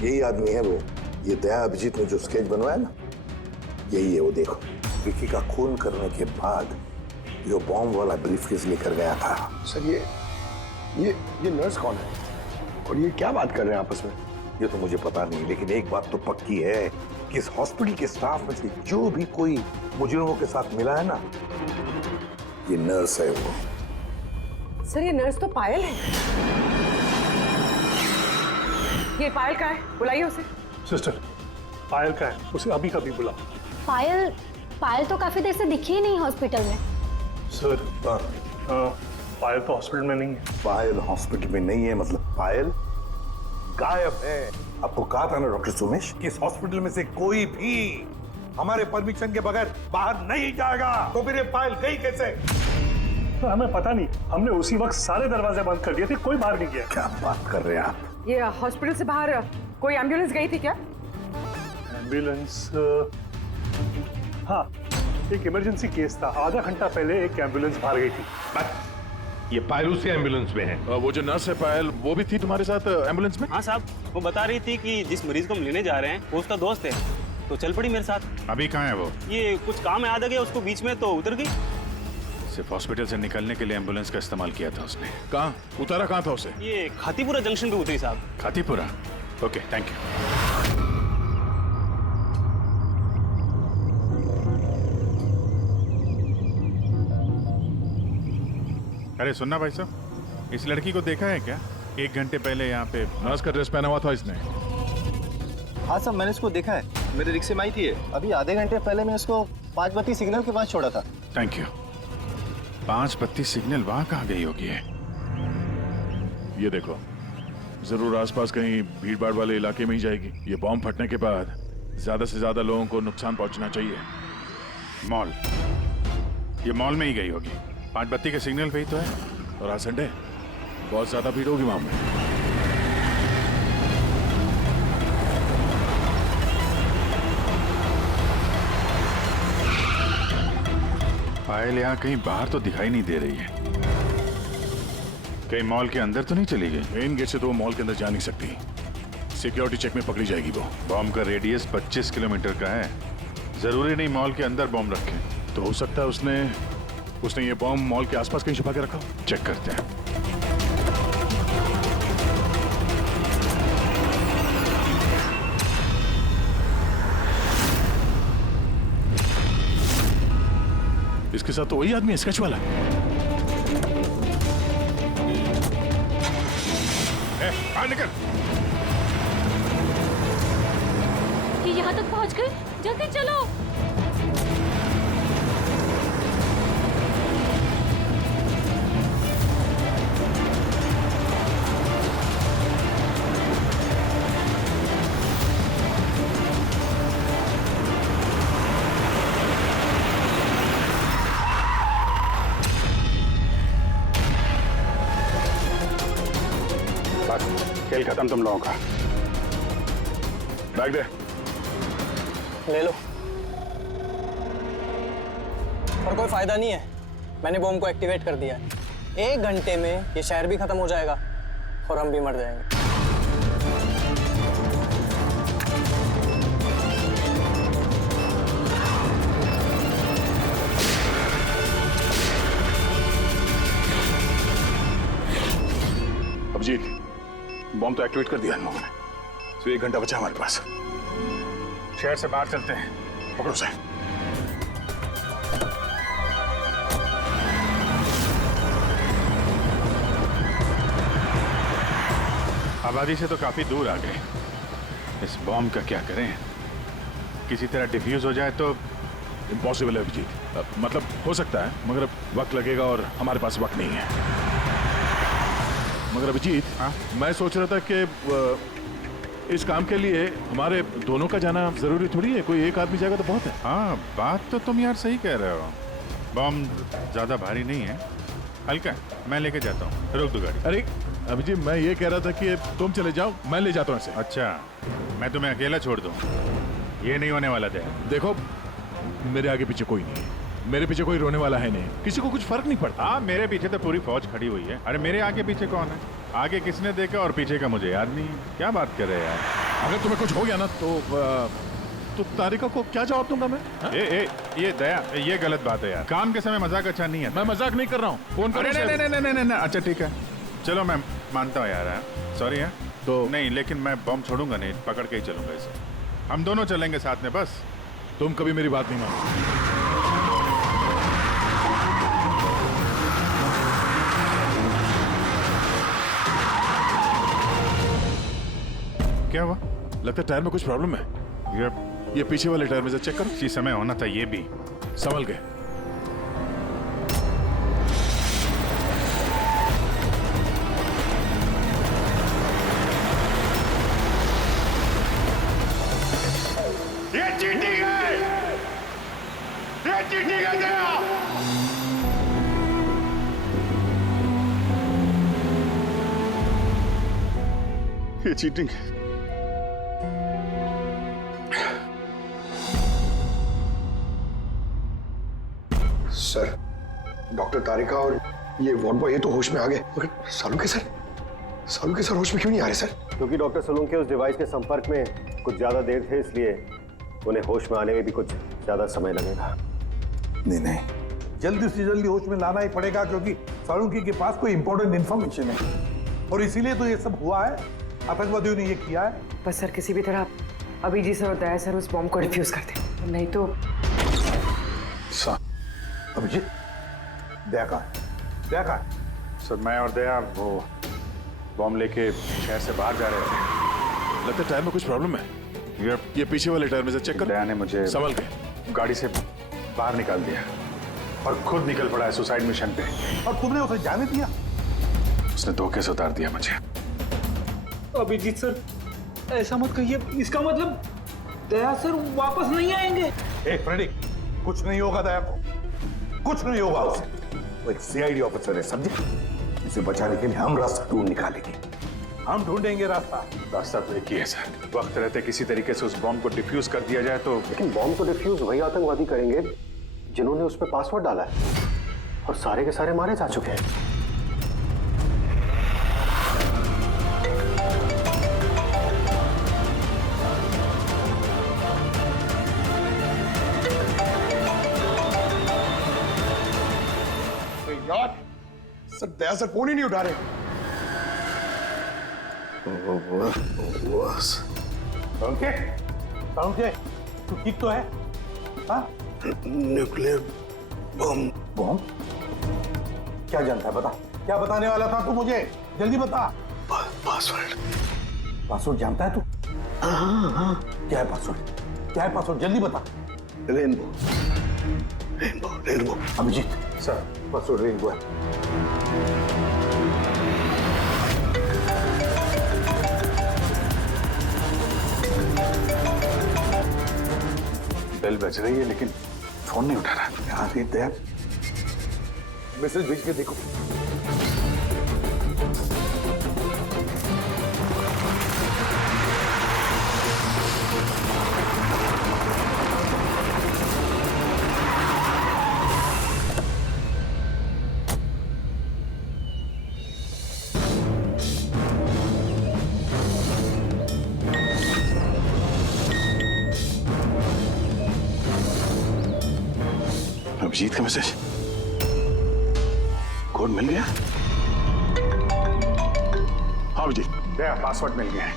यही आदमी है वो। ये दया अभिजीत ने जो स्केच बनवाया ना, यही है वो। देखो, विकी का खून करने के बाद जो बॉम्ब वाला ब्रीफकेस लेकर गया था। सर, ये नर्स कौन है और ये क्या बात कर रहे हैं आपस में? ये तो मुझे पता नहीं, लेकिन एक बात तो पक्की है कि इस हॉस्पिटल के स्टाफ में से जो भी कोई मुजरिमों के साथ मिला है ना, ये नर्स है वो। सर, ये नर्स तो पायल है। ये पायल का है, बुलाइए उसे। सिस्टर, पायल का है, उसे अभी कभी बुलाओ। पायल तो काफी देर से दिखी ही नहीं हॉस्पिटल में। सर, पायल तो हॉस्पिटल में नहीं है। पायल हॉस्पिटल में नहीं है मतलब पायल गायब है। आपको कहा था ना डॉक्टर सुमेश कि इस हॉस्पिटल में से कोई भी हमारे परमिशन के बगैर बाहर नहीं जाएगा। तो फिर ये पायल गई कैसे? तो हमें पता नहीं, हमने उसी वक्त सारे दरवाजे बंद कर दिए थे, कोई बाहर नहीं गया। क्या बात कर रहे हैं आप? ये हॉस्पिटल से बाहर कोई एम्बुलेंस गई थी क्या? एम्बुलेंस? हाँ, एक इमरजेंसी केस था, आधा घंटा पहले एक एम्बुलेंस बाहर गई थी। ये पायल उसी एम्बुलेंस में है। वो जो नर्स है पायल, वो भी थी तुम्हारे साथ एम्बुलेंस में? हाँ साहब, वो बता रही थी कि जिस मरीज को हम लेने जा रहे हैं वो उसका दोस्त है। तो चल पड़ी मेरे साथ। अभी कहाँ है वो? ये कुछ काम याद आ गया उसको बीच में, तो उतर गई। सिर्फ हॉस्पिटल से निकलने के लिए एम्बुलेंस का इस्तेमाल किया था उसने। कहाँ उतारा, कहाँ था उसे? ये खातीपुरा जंक्शन पे उतरी साहब। खातीपुरा? Okay, thank you. अरे सुनना भाई साहब, इस लड़की को देखा है क्या? 1 घंटे पहले यहाँ पे नर्स का ड्रेस पहना हुआ था इसने। हाँ साहब, मैंने इसको देखा है, मेरे रिक्शे में आई थी। अभी आधे घंटे पहले मैं इसको 5 बत्ती सिग्नल के पास छोड़ा था। Thank you. 5 बत्ती सिग्नल वहां कहाँ गई होगी? ये देखो, जरूर आसपास कहीं भीड़ भाड़ वाले इलाके में ही जाएगी। ये बॉम्ब फटने के बाद ज्यादा से ज्यादा लोगों को नुकसान पहुंचना चाहिए। मॉल, ये मॉल में ही गई होगी। 5 बत्ती के सिग्नल पे ही तो है, और आज संडे, बहुत ज्यादा भीड़ होगी वहां में। पायल यहाँ कहीं बाहर तो दिखाई नहीं दे रही है। कहीं मॉल के अंदर तो नहीं चली गई? मेन गेट से तो वो मॉल के अंदर जा नहीं सकती। सिक्योरिटी चेक में पकड़ी जाएगी वो। बॉम्ब का रेडियस 25 किलोमीटर का है। जरूरी नहीं मॉल के अंदर बॉम्ब रखे, तो हो सकता है उसने ये बॉम्ब मॉल के आसपास कहीं छुपा के रखा। चेक करते हैं। इसके साथ तो वही आदमी है, स्केच वाला। बाहर निकल। ये यहाँ तक पहुँच गए, जल्दी चलो। खेल खत्म तुम लोगों का। बैग दे। ले लो। पर कोई फायदा नहीं है, मैंने बॉम्ब को एक्टिवेट कर दिया है। 1 घंटे में ये शहर भी खत्म हो जाएगा और हम भी मर जाएंगे। अभिजीत, बॉम्ब तो एक्टिवेट कर दिया हम लोगों ने, तो 1 घंटा बचा हमारे पास। शहर से बाहर चलते हैं, पकड़ो से। आबादी से तो काफी दूर आ गए। इस बॉम्ब का क्या करें? किसी तरह डिफ्यूज हो जाए तो इम्पॉसिबल है अभिजीत। मतलब हो सकता है, मगर वक्त लगेगा और हमारे पास वक्त नहीं है। मगर अभिजीत, मैं सोच रहा था कि इस काम के लिए हमारे दोनों का जाना जरूरी थोड़ी है। कोई एक आदमी जाएगा तो बहुत है। हाँ, बात तो तुम यार सही कह रहे हो। बॉम्ब ज्यादा भारी नहीं है, हल्का है। मैं लेके जाता हूँ, रोक दो गाड़ी। अरे अभिजीत, मैं ये कह रहा था कि तुम चले जाओ, मैं ले जाता हूँ ऐसे। अच्छा, मैं तुम्हें अकेला छोड़ दूँ? ये नहीं होने वाला था। देखो, मेरे आगे पीछे कोई नहीं है, मेरे पीछे कोई रोने वाला है नहीं, किसी को कुछ फर्क नहीं पड़ता। हाँ, मेरे पीछे तो पूरी फौज खड़ी हुई है। अरे मेरे आगे पीछे कौन है? आगे किसने देखा और पीछे का मुझे याद नहीं। क्या बात कर रहे हैं यार? अगर तुम्हें कुछ हो गया ना तो तारिका को क्या जवाब दूंगा मैं? ये दया, ये गलत बात है यार। काम के समय मजाक अच्छा नहीं है। मैं मजाक नहीं कर रहा हूँ। फोन करो। नहीं, अच्छा ठीक है, चलो मैं मानता हूँ यार। सॉरी है तो नहीं, लेकिन मैं बॉम्ब छोड़ूंगा नहीं, पकड़ के ही चलूंगा इसे। हम दोनों चलेंगे साथ में। बस तुम कभी मेरी बात नहीं मानो। क्या हुआ? लगता है टायर में कुछ प्रॉब्लम है। ये पीछे वाले टायर में से चेक करो। इसी समय होना था ये भी। संभल गए। ये चीटिंग है, ये चीटिंग है दया। ये चीटिंग है। सर, डॉक्टर तारिका और ये वार्ड बॉय ये तो होश में आ गए, मगर सालुके सर होश में क्यों नहीं आ रहे सर? क्योंकि डॉक्टर सोलंकी उस डिवाइस के संपर्क में कुछ ज्यादा देर थे, इसलिए उन्हें होश में आने में भी कुछ ज्यादा समय लगेगा। नहीं नहीं, जल्दी से जल्दी होश में लाना ही पड़ेगा, क्योंकि सालुंकी के पास कोई इंपॉर्टेंट इंफॉर्मेशन है और इसीलिए तो ये सब हुआ है। आतंकवादियों ने ये किया है। बस सर किसी भी तरह अभिजीत सर और दया सर उस बॉम्ब को डिफ्यूज कर दें, नहीं तो। अभिजीत, दया कहाँ है? दया कहाँ है? सर मैं और दया वो बॉम्ब लेके शहर से बाहर जा रहे थे। लगता है टायर में कुछ प्रॉब्लम है। ये पीछे वाले टायर में से चेक कर। दया ने मुझे संभल के गाड़ी से बाहर निकाल दिया और खुद निकल पड़ा है सुसाइड मिशन पे। और तुमने उसे जाने दिया? उसने धोखे से उतार दिया मुझे। अभिजीत सर ऐसा मत कहिए, इसका मतलब दया सर वापस नहीं आएंगे। फ्रेडी, कुछ नहीं होगा दया को, कुछ नहीं होगा उसे। वो एक सीआईडी ऑफिसर है, समझे? उसे बचाने के लिए हम रास्ता ढूंढ निकालेंगे, हम ढूंढेंगे रास्ता। रास्ता तो एक ही है सर, वक्त रहते किसी तरीके से उस बॉम्ब को डिफ्यूज कर दिया जाए तो। लेकिन बॉम्ब को डिफ्यूज वही आतंकवादी करेंगे जिन्होंने उस पर पासवर्ड डाला है, और सारे के सारे मारे जा चुके हैं। यार सर, दया सर फोन ही नहीं उठा रहे। तू ठीक तो है? हाँ? Nuclear bomb. बम? क्या जानता है? बता, क्या बताने वाला था तू मुझे? जल्दी बता। पासवर्ड। पासवर्ड जानता है तू? हाँ। क्या है पासवर्ड? क्या है पासवर्ड? जल्दी बता। Rainbow. Rainbow, rainbow. Abhijeet sir, password rainbow है। बेल बज रही है लेकिन फोन नहीं उठा रहा। यहाँ से दया मैसेज भेज के देखो। अभिजीत का मैसेज, कोड मिल गया? हाँ अभिजीत, दया पासवर्ड मिल गया है।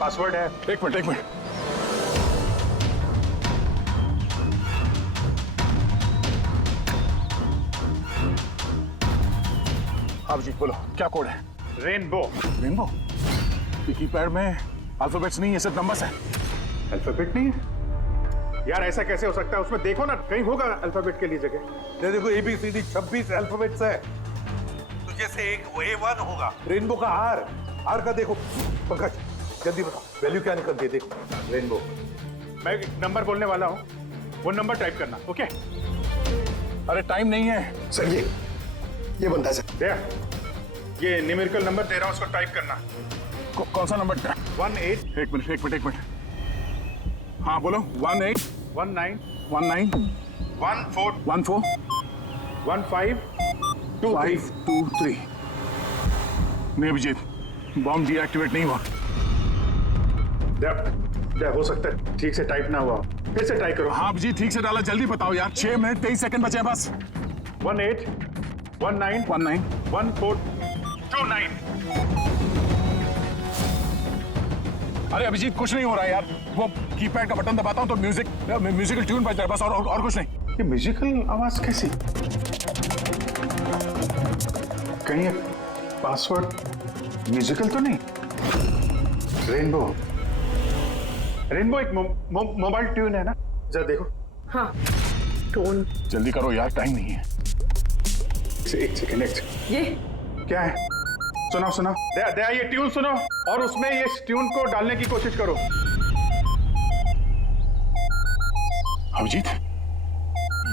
पासवर्ड है। एक मिनट। अभिजीत बोलो, क्या कोड है? रेनबो। रेनबो? कीपैड में अल्फाबेट्स नहीं है, सिर्फ नंबर्स है। अल्फाबेट नहीं है यार, ऐसा कैसे हो सकता है? उसमें देखो ना, कहीं होगा अल्फाबेट के लिए जगह। देखो ABCD 26 अल्फाबेट्स है, तो जैसे एक A1 होगा। रेनबो का आर का देखो। पंकज जल्दी बताओ, वैल्यू क्या निकलती है? देखो रेनबो। मैं एक नंबर बोलने वाला हूँ, वो नंबर टाइप करना, ओके? अरे टाइम नहीं है सर। ये बनता है सर। दया, ये न्यूमेरिकल नंबर दे रहा हूँ, उसको टाइप करना। कौन सा नंबर? 18। एक मिनट। हाँ बोलो। 18 19 14 15 523। नहीं अभिजीत, बॉम्ब डीएक्टिवेट नहीं हुआ। दया हो सकता है ठीक से टाइप ना हुआ, फिर से टाइप करो। हाँ अभिजीत, ठीक से डाला, जल्दी बताओ यार। 6 मिनट 23 सेकंड बचे हैं बस। 18 19 14 29। अरे अभिजीत कुछ नहीं हो रहा है यार, वो कीपैड का बटन दबाता हूँ तो म्यूजिकल ट्यून बज रहा है बस, और कुछ नहीं। ये म्यूजिकल आवाज कैसी? कहीं पासवर्ड म्यूजिकल तो नहीं? रेनबो एक मोबाइल ट्यून है ना? जरा देखो। हाँ, टोन। जल्दी करो यार, टाइम नहीं है। एक सेकंड। ये क्या है? सुनाओ। दया ये ट्यून सुनो और उसमें ये ट्यून को डालने की कोशिश करो। अभिजीत,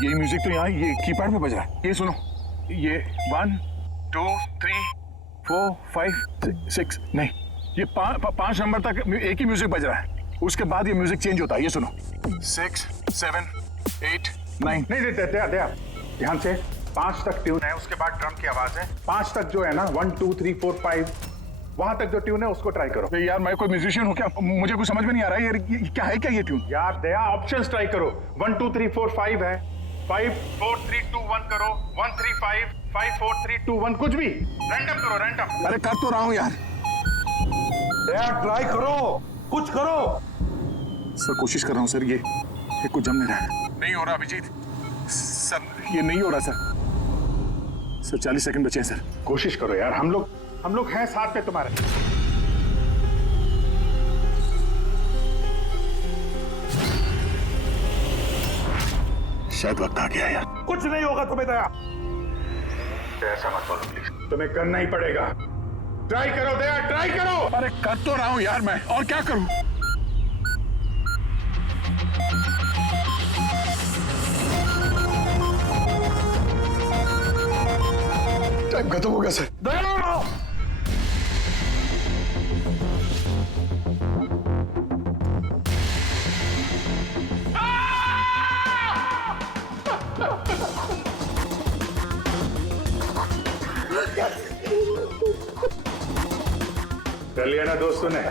ये म्यूजिक तो यहाँ ये कीपैड में बज रहा है। ये सुनो, ये 1 2 3 4 5 6 नहीं, ये 5 नंबर तक एक ही म्यूजिक बज रहा है, उसके बाद ये म्यूजिक चेंज होता है। ये सुनो, 6 7 8 9। नहीं दया ध्यान से, 5 तक ट्यून है, उसके बाद ड्रम की आवाज है। 5 तक जो है ना, 1 2 3 4 5 वहां तक जो ट्यून है उसको ट्राई करो। यार मैं कोई म्यूजिशियन हूँ क्या? मुझे कुछ समझ में नहीं आ रहा है। ये क्या है, क्या ये ट्यून? यार दया, ऑप्शंस ट्राई करो। 1 2 3 4 5 है, 5 4 3 2 1 करो, 1 3 5 5 4 3 2 1, कुछ भी रैंडम करो, रैंडम। अरे कर तो रहा हूँ यार। दया ट्राई करो, कुछ करो। सर कोशिश कर रहा हूँ सर, ये कुछ जम नहीं रहा है। नहीं हो रहा अभिजीत सर, ये नहीं हो रहा सर। 40 सेकंड बचे हैं सर, कोशिश करो यार। हम लोग हैं साथ पे तुम्हारे। शायद वक्त आ गया यार। कुछ नहीं होगा तुम्हें दया। ऐसा मत बोलो प्लीज, तुम्हें करना ही पड़ेगा। ट्राई करो दया, ट्राई करो। अरे कर तो रहा हूं यार मैं, और क्या करूं? टाइम खत्म हो गया सर। दया! कर लिया ना दोस्तों ने।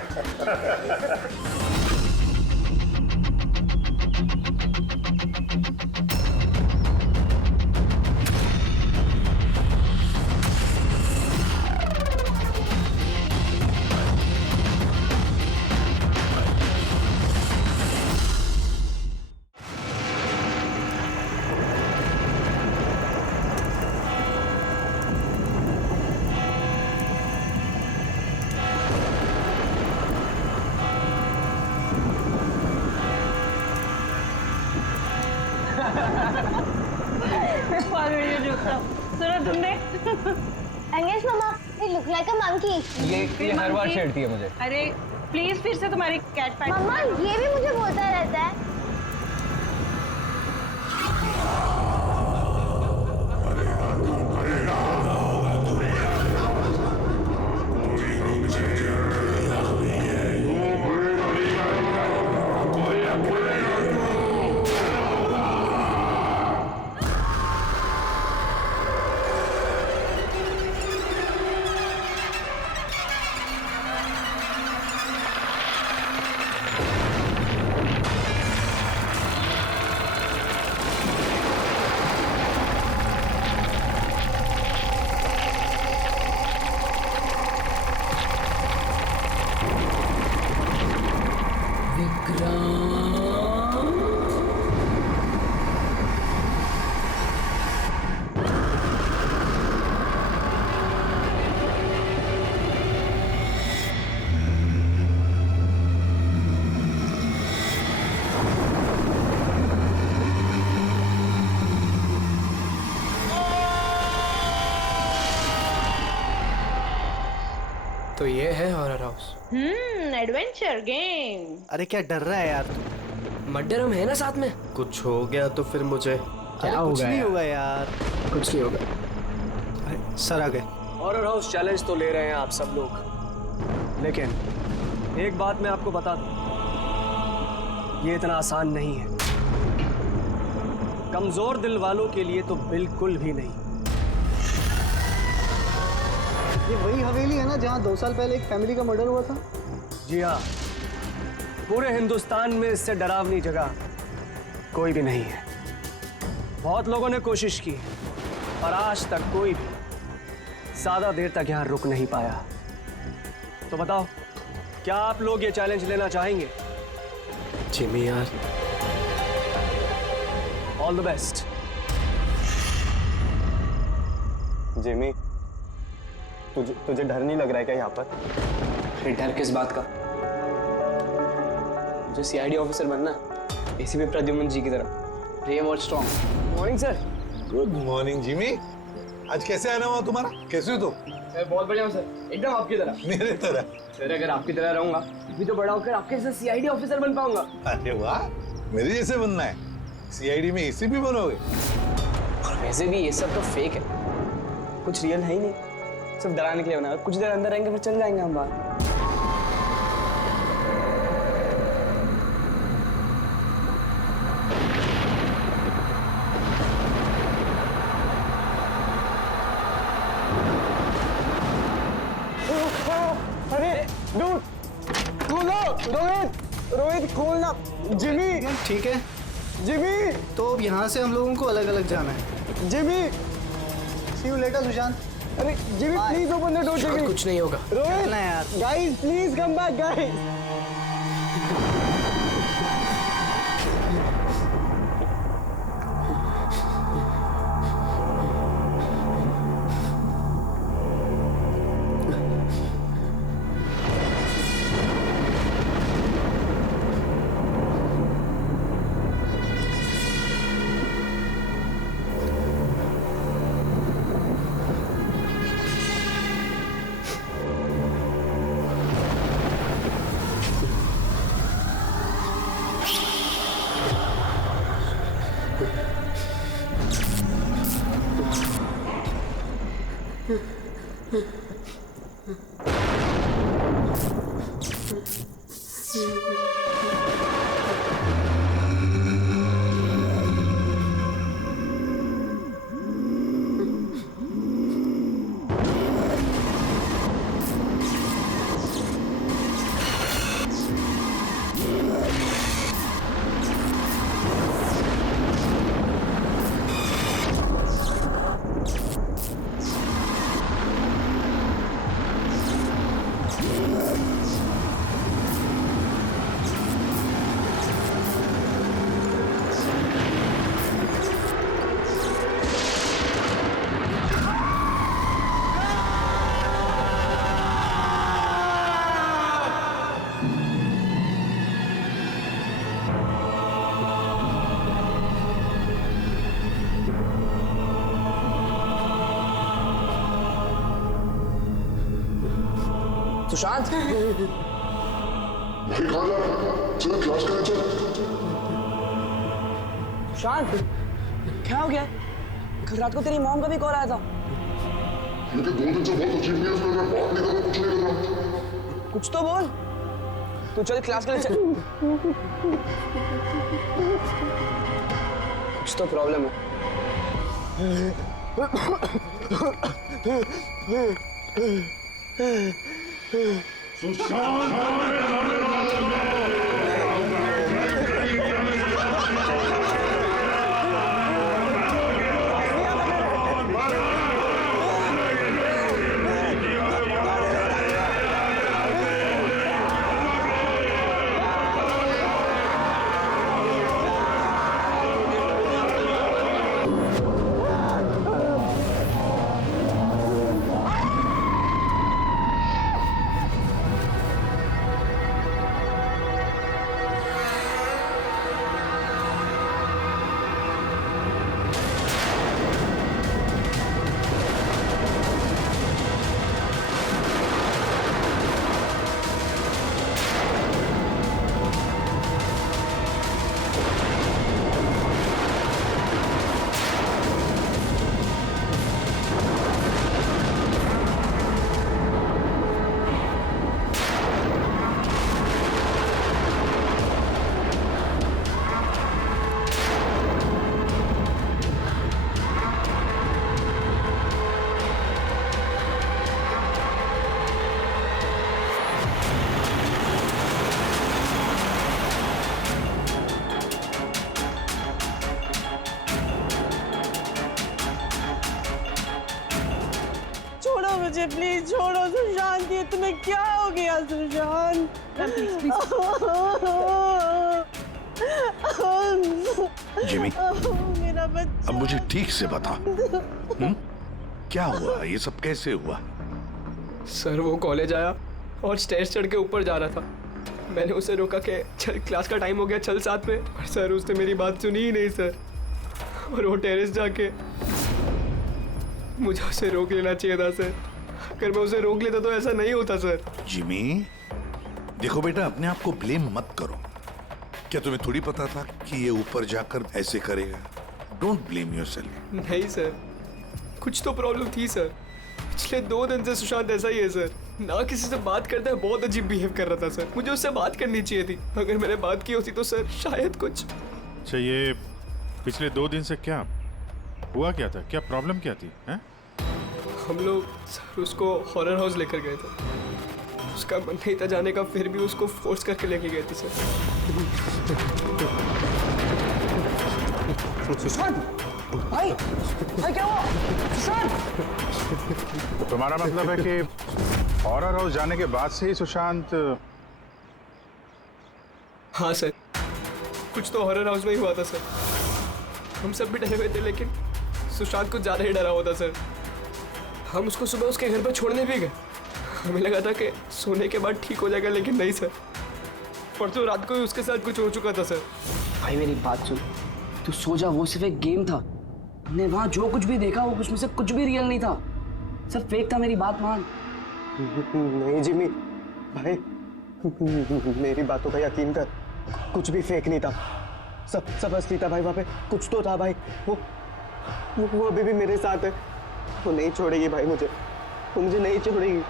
सुना तुमने? अंगेज मामा, it look like a monkey. ये हर बार छेड़ती है मुझे। अरे प्लीज फिर से तुम्हारी कैट फाइट। मामा ये भी मुझे बोलता रहता है। तो ये है हॉरर हाउस। Adventure game. अरे क्या डर रहा है यार तू? मर्डर हम है ना साथ में। कुछ हो गया तो फिर मुझे क्या होगा? कुछ नहीं होगा यार, कुछ नहीं होगा। अरे सर आ गए। हॉरर हाउस चैलेंज तो ले रहे हैं आप सब लोग, लेकिन एक बात मैं आपको बता दूं, ये इतना आसान नहीं है। कमजोर दिल वालों के लिए तो बिल्कुल भी नहीं। ये वही हवेली है ना जहाँ 2 साल पहले एक फैमिली का मर्डर हुआ था? जी हाँ, पूरे हिंदुस्तान में इससे डरावनी जगह कोई भी नहीं है। बहुत लोगों ने कोशिश की और आज तक कोई भी ज्यादा देर तक यहाँ रुक नहीं पाया। तो बताओ, क्या आप लोग ये चैलेंज लेना चाहेंगे? जिमी यार, ऑल द बेस्ट। जिमी, तुझे डर नहीं लग रहा है क्या यहाँ पर? डर किस बात का? मुझे सीआईडी ऑफिसर बनना, एसीपी प्रद्युम्न जी की तरह। ब्रेव और strong. Morning sir. Good morning Jimmy. आज कैसे आना हुआ तुम्हारा? कैसे हो तुम? सर बहुत बढ़िया हूँ सर, एकदम आपकी तरह। मेरे तरह? सर अगर आपकी तरह रहूंगा भी तो बड़ा होकर आपके जैसे सीआईडी ऑफिसर बन पाऊंगा। अरे वाह, मेरे जैसे बनना है? सीआईडी में एसीपी बनोगे? और वैसे भी ये सब तो फेक है, कुछ रियल है ही नहीं, सिर्फ डराने के लिए बना। कुछ देर अंदर रहेंगे फिर चल जाएंगे हम बाहर। रोहित रोहित खोलना। जिमी ठीक है जिमी। तो अब यहाँ से हम लोगों को अलग अलग जाना है। Jimmy see you later Sushant. अरे Jimmy please open the door. Jimmy कुछ नहीं होगा। रोहित चलना यार। Guys please come back guys. Sushant भाई कहाँ जा रहा है? चल क्लास करें चल। सुशांत क्या हो गया? कल रात को तेरी मॉम का भी कॉल आया था। लेकिन 2 दिन से बहुत अजीब न्यूज़ मिल रहा है। बात नहीं कर रहा, कुछ नहीं कर रहा। कुछ तो बोल। तू चल क्लास के लिए चल। कुछ तो प्रॉब्लम है। मुझे प्लीज छोड़ो सुशांत। ये तुम्हें क्या हो गया सुशांत? जिमी मेरा बच्चा। अब मुझे ठीक से बता क्या हुआ? ये सब कैसे हुआ? सर वो कॉलेज आया और स्टेज चढ़ के ऊपर जा रहा था। मैंने उसे रोका कि चल क्लास का टाइम हो गया, चल साथ में। पर सर उसने मेरी बात सुनी ही नहीं सर। और वो टेरेस जाके मुझे उसे रोक लेना चाहिए था सर। अगर मैं उसे रोक लेता तो ऐसा नहीं होता सर। जिमी देखो बेटा, अपने आप को ब्लेम मत करो। क्या तुम्हें थोड़ी पता था कि ये ऊपर जाकर ऐसे करेगा? Don't blame yourself. नहीं सर, कुछ तो प्रॉब्लम थी सर। पिछले 2 दिन से सुशांत ऐसा ही है सर। ना किसी से बात करता है, बहुत अजीब बिहेव कर रहा था सर। मुझे उससे बात करनी चाहिए थी। अगर मैंने बात की होती तो सर शायद कुछ। अच्छा ये पिछले 2 दिन से क्या हुआ? क्या था? क्या प्रॉब्लम क्या थी? हैं? हम लोग सर उसको हॉरर हाउस लेकर गए थे। उसका मन नहीं था जाने का, फिर भी उसको फोर्स करके लेके गए थे सर। सुशांत, भाई क्या हुआ? सुशांत! तो तुम्हारा मतलब है कि हॉरर हाउस जाने के बाद से ही सुशांत? हाँ सर, कुछ तो हॉरर हाउस में ही हुआ था सर। हम सब भी डरे हुए थे, लेकिन सुशांत कुछ ज्यादा ही डरा हुआ था सर। हम उसको सुबह उसके घर पर छोड़ने भी गए। हमें लगा था कि सोने के बाद ठीक हो जाएगा, लेकिन नहीं सर, परसों रात को ही उसके साथ कुछ हो चुका था सर। भाई मेरी बात सुन, तू सो जा, वो सिर्फ एक गेम था। हमने वहाँ जो कुछ भी देखा वो उसमें से कुछ भी रियल नहीं था, सब फेक था। मेरी बात मान। नहीं जिमी भाई, मेरी बातों का यकीन कर, कुछ भी फेक नहीं था, सब असली था भाई। वहाँ पे कुछ तो था भाई। वो अभी भी मेरे साथ है, वो नहीं छोड़ेगी भाई मुझे, वो मुझे नहीं छोड़ेगी।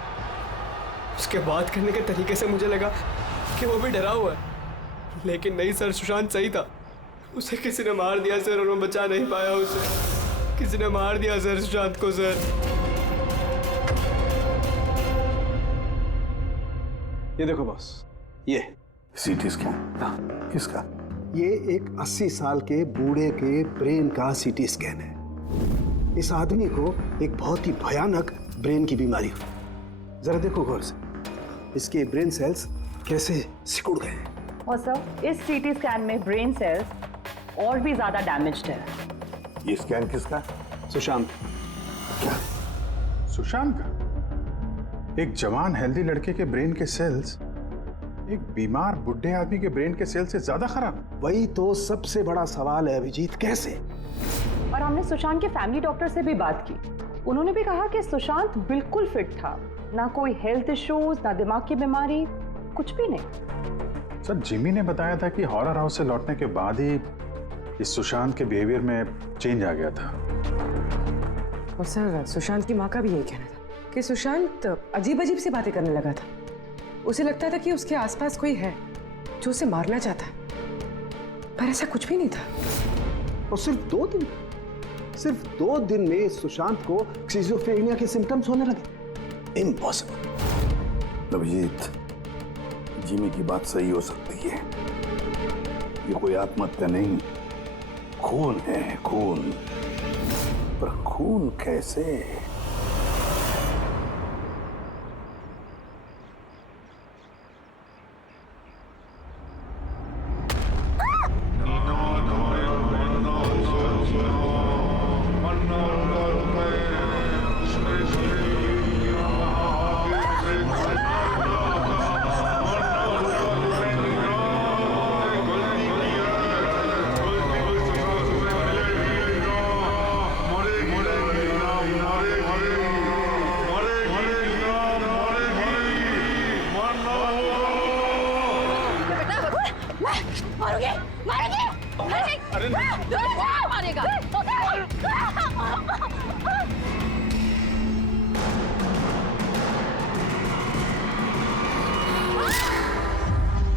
उसके बात करने के तरीके से मुझे लगा कि वो भी डरा हुआ है, लेकिन नहीं सर, सुशांत सही था। उसे किसी ने मार दिया सर, और मैं बचा नहीं पाया उसे। किसी ने मार दिया सर सुशांत को सर। ये देखो बॉस, ये सीटी स्कैन। हाँ, किसका? ये एक 80 साल के बूढ़े के ब्रेन का सीटी स्कैन है। इस आदमी को एक बहुत ही भयानक ब्रेन की बीमारी हुई। जरा देखो गौर से, इसके ब्रेन सेल्स कैसे सिकुड़ गए हैं। और सर, इस सीटी स्कैन में ब्रेन सेल्स और भी ज्यादा डैमेज्ड है। ये स्कैन किसका? सुशांत। क्या? सुशांत का? एक जवान हेल्दी लड़के के ब्रेन के सेल्स एक बीमार बुढ़े आदमी के ब्रेन के सेल से ज्यादा खराब? वही तो सबसे बड़ा सवाल है अभिजीत, कैसे? और हमने सुशांत के फैमिली डॉक्टर से भी बात की। उन्होंने भी कहा कि सुशांत बिल्कुल फिट था, ना कोई हेल्थ इश्यूज, ना दिमाग की बीमारी, कुछ भी नहीं। सर, जिमी ने बताया था कि हॉरर हाउस से लौटने के बाद ही इस सुशांत के बिहेवियर में चेंज आ गया था। और सर, सुशांत की माँ का भी यही कहना था कि सुशांत अजीब अजीब सी बातें करने लगा था। उसे लगता था कि उसके आसपास कोई है जो उसे मारना चाहता है, पर ऐसा कुछ भी नहीं था। और सिर्फ 2 दिन में सुशांत को स्किज़ोफ्रेनिया के सिम्टम्स होने लगे। इम्पॉसिबल। अभिजीत, जिमी की बात सही हो सकती है। ये कोई आत्महत्या नहीं, खून है, खून। पर खून कैसे?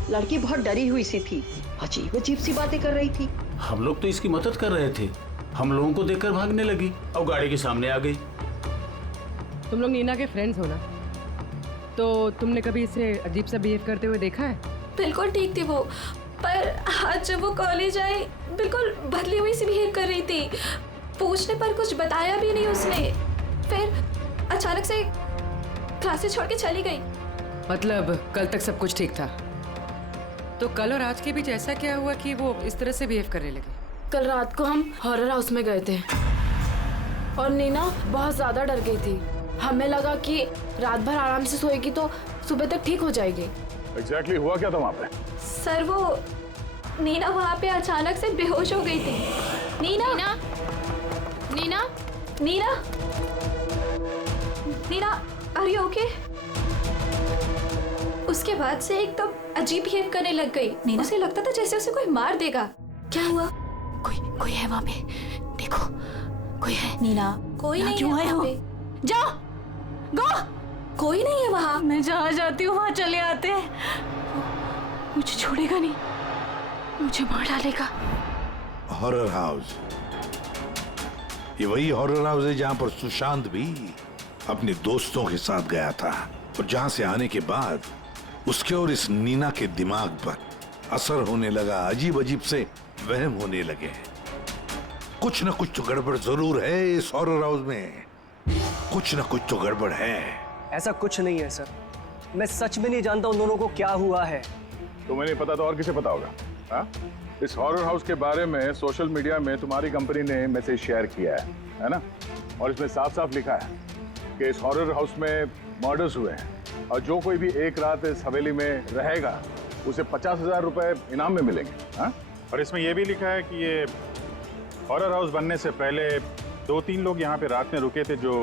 लड़की बहुत डरी हुई सी थी, अजीब अजीब सी बातें कर रही थी। हम लोग तो इसकी मदद कर रहे थे, हम लोगों को देखकर भागने लगी और गाड़ी के सामने आ गई। तुम लोग नीना के फ्रेंड्स हो ना, तो तुमने कभी इसे अजीब सा बिहेव करते हुए देखा है? बिल्कुल ठीक थी वो, पर आज जब वो कॉलेज आई बिल्कुल बदली हुई सी बिहेव कर रही थी। पूछने पर कुछ बताया भी नहीं उसने, फिर अचानक से क्लासेस छोड़ के चली गई। मतलब कल तक सब कुछ ठीक था, तो कल और आज के बीच ऐसा क्या हुआ कि वो इस तरह से बिहेव करने लगी? कल रात को हम हॉरर हाउस में गए थे और नीना बहुत ज्यादा डर गई थी। हमें लगा कि रात भर आराम से सोएगी तो सुबह तक ठीक हो जाएगी। एग्जैक्टली हुआ क्या था वहाँ पे? सर, वो नीना वहाँ पे अचानक से बेहोश हो गई थी। Nina Nina Nina Nina Nina, are you okay? उसके बाद से एकदम अजीब बिहेव करने लग गई। नीना उसे लगता था जैसे उसे कोई मार देगा। क्या हुआ? कोई है वहाँ पे, देखो कोई है। नीना, कोई नहीं है वहाँ पे। जाओ, गो, कोई नहीं है वहाँ। मैं जहाँ जाती हूँ वहाँ चले आते हैं। मुझे छोड़ेगा नहीं, मुझे मार डालेगा। हॉरर हाउस, ये वही हॉरर हाउस है जहां पर सुशांत भी अपने दोस्तों के साथ गया था। और जहां से आने के बाद उसके और इस नीना के दिमाग पर असर होने लगा, अजीब अजीब से वहम होने लगे। कुछ न कुछ तो गड़बड़ जरूर है इस हॉरर हाउस में, कुछ न कुछ तो गड़बड़ है। ऐसा कुछ नहीं है सर, मैं सच में नहीं जानता उन दोनों को क्या हुआ है। तुम्हें नहीं पता तो और किसे पता होगा? हाँ? इस हॉरर हाउस के बारे में सोशल मीडिया में तुम्हारी कंपनी ने मैसेज शेयर किया है ना? और इसमें साफ साफ लिखा है कि इस हॉरर हाउस में मर्डर्स हुए हैं और जो कोई भी एक रात इस हवेली में रहेगा उसे 50,000 रुपए इनाम में मिलेंगे। हाँ? और इसमें यह भी लिखा है कि ये हॉरर हाउस बनने से पहले 2-3 लोग यहाँ पे रात में रुके थे जो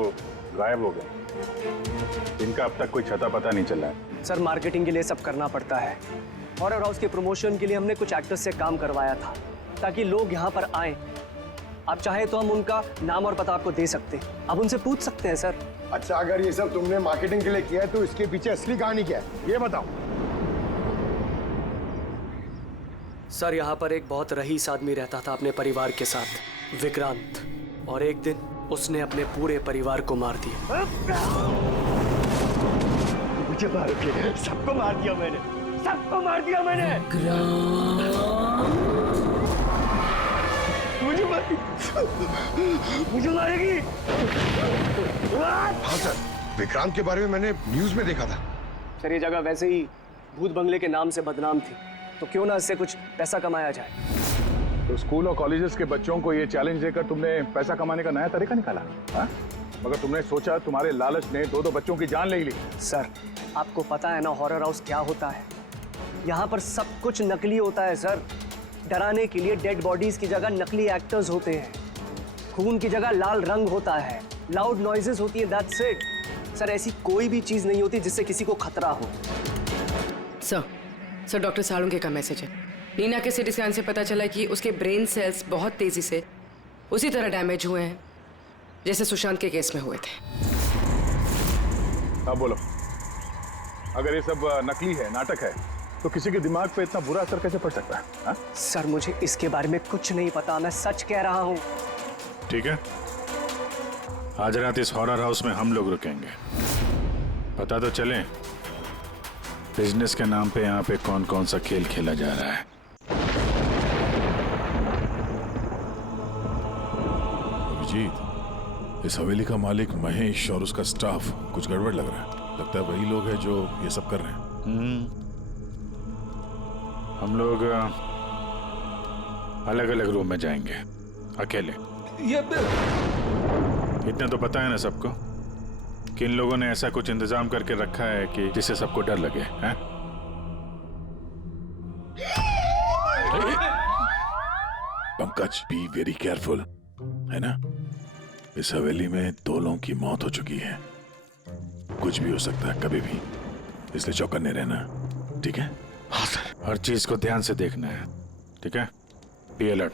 गायब हो गए। इनका अब तक कोई छता पता नहीं चला है। सर मार्केटिंग के लिए सब करना पड़ता है। हॉरर हाउस के प्रमोशन के लिए हमने कुछ एक्टर्स से काम करवाया था ताकि लोग यहाँ पर आए। आप चाहे तो हम उनका नाम और पता आपको दे सकते हैं, आप उनसे पूछ सकते हैं सर। अच्छा, अगर ये सब तुमने मार्केटिंग के लिए किया है तो इसके पीछे असली कहानी क्या है, ये बताओ। सर यहाँ पर एक बहुत रईस आदमी रहता था अपने परिवार के साथ, विक्रांत, और एक दिन उसने अपने पूरे परिवार को मार दिया। मुझे मार दिया, सबको मार दिया मैंने, सबको मार दिया मैंने। मुझे मारेगी। हाँ सर, विक्रांत के बारे में मैंने न्यूज में देखा था। सर ये जगह वैसे ही भूत बंगले के नाम से बदनाम थी, तो क्यों ना इससे कुछ पैसा कमाया जाए। तो स्कूल और कॉलेजेस के बच्चों को ये चैलेंज देकर तुमने पैसा कमाने का नया तरीका निकाला। हाँ? मगर तुमने सोचा तुम्हारे लालच ने 2-2 बच्चों की जान ले ली। सर आपको पता है ना हॉरर हाउस क्या होता है? यहाँ पर सब कुछ नकली होता है सर। डराने के लिए डेड बॉडीज की जगह नकली एक्टर्स होते हैं, खून की जगह लाल रंग होता है, लाउड नॉइजेस होती है, दैट्स इट। सर ऐसी कोई भी चीज नहीं होती जिससे किसी को खतरा हो। सर डॉक्टर सालुंके का मैसेज है। नीना के सीटी स्कैन से पता चला कि उसके ब्रेन सेल्स बहुत तेजी से उसी तरह डैमेज हुए हैं जैसे सुशांत के केस में हुए थे। अब बोलो, अगर ये सब नकली है, नाटक है, तो किसी के दिमाग पे इतना बुरा असर कैसे पड़ सकता है? हा? सर मुझे इसके बारे में कुछ नहीं पता, मैं सच कह रहा हूँ। ठीक है, आज रात इस हॉरर हाउस में हम लोग रुकेंगे। पता तो चले बिजनेस के नाम पे यहाँ पे कौन कौन सा खेल खेला जा रहा है। अभिजीत, इस हवेली का मालिक महेश और उसका स्टाफ कुछ गड़बड़ लग रहा है। लगता है वही लोग हैं जो ये सब कर रहे हैं। हम लोग अलग अलग रूम में जाएंगे, अकेले। इतना तो पता है ना सबको कि इन लोगों ने ऐसा कुछ इंतजाम करके रखा है कि जिससे सबको डर लगे। हैं? पंकज, बी वेरी केयरफुल, है ना? इस हवेली में 2 लोगों की मौत हो चुकी है, कुछ भी हो सकता है कभी भी, इसलिए चौकन्ने रहना, ठीक है? हाँ सर। हर चीज को ध्यान से देखना है, ठीक है? Be alert.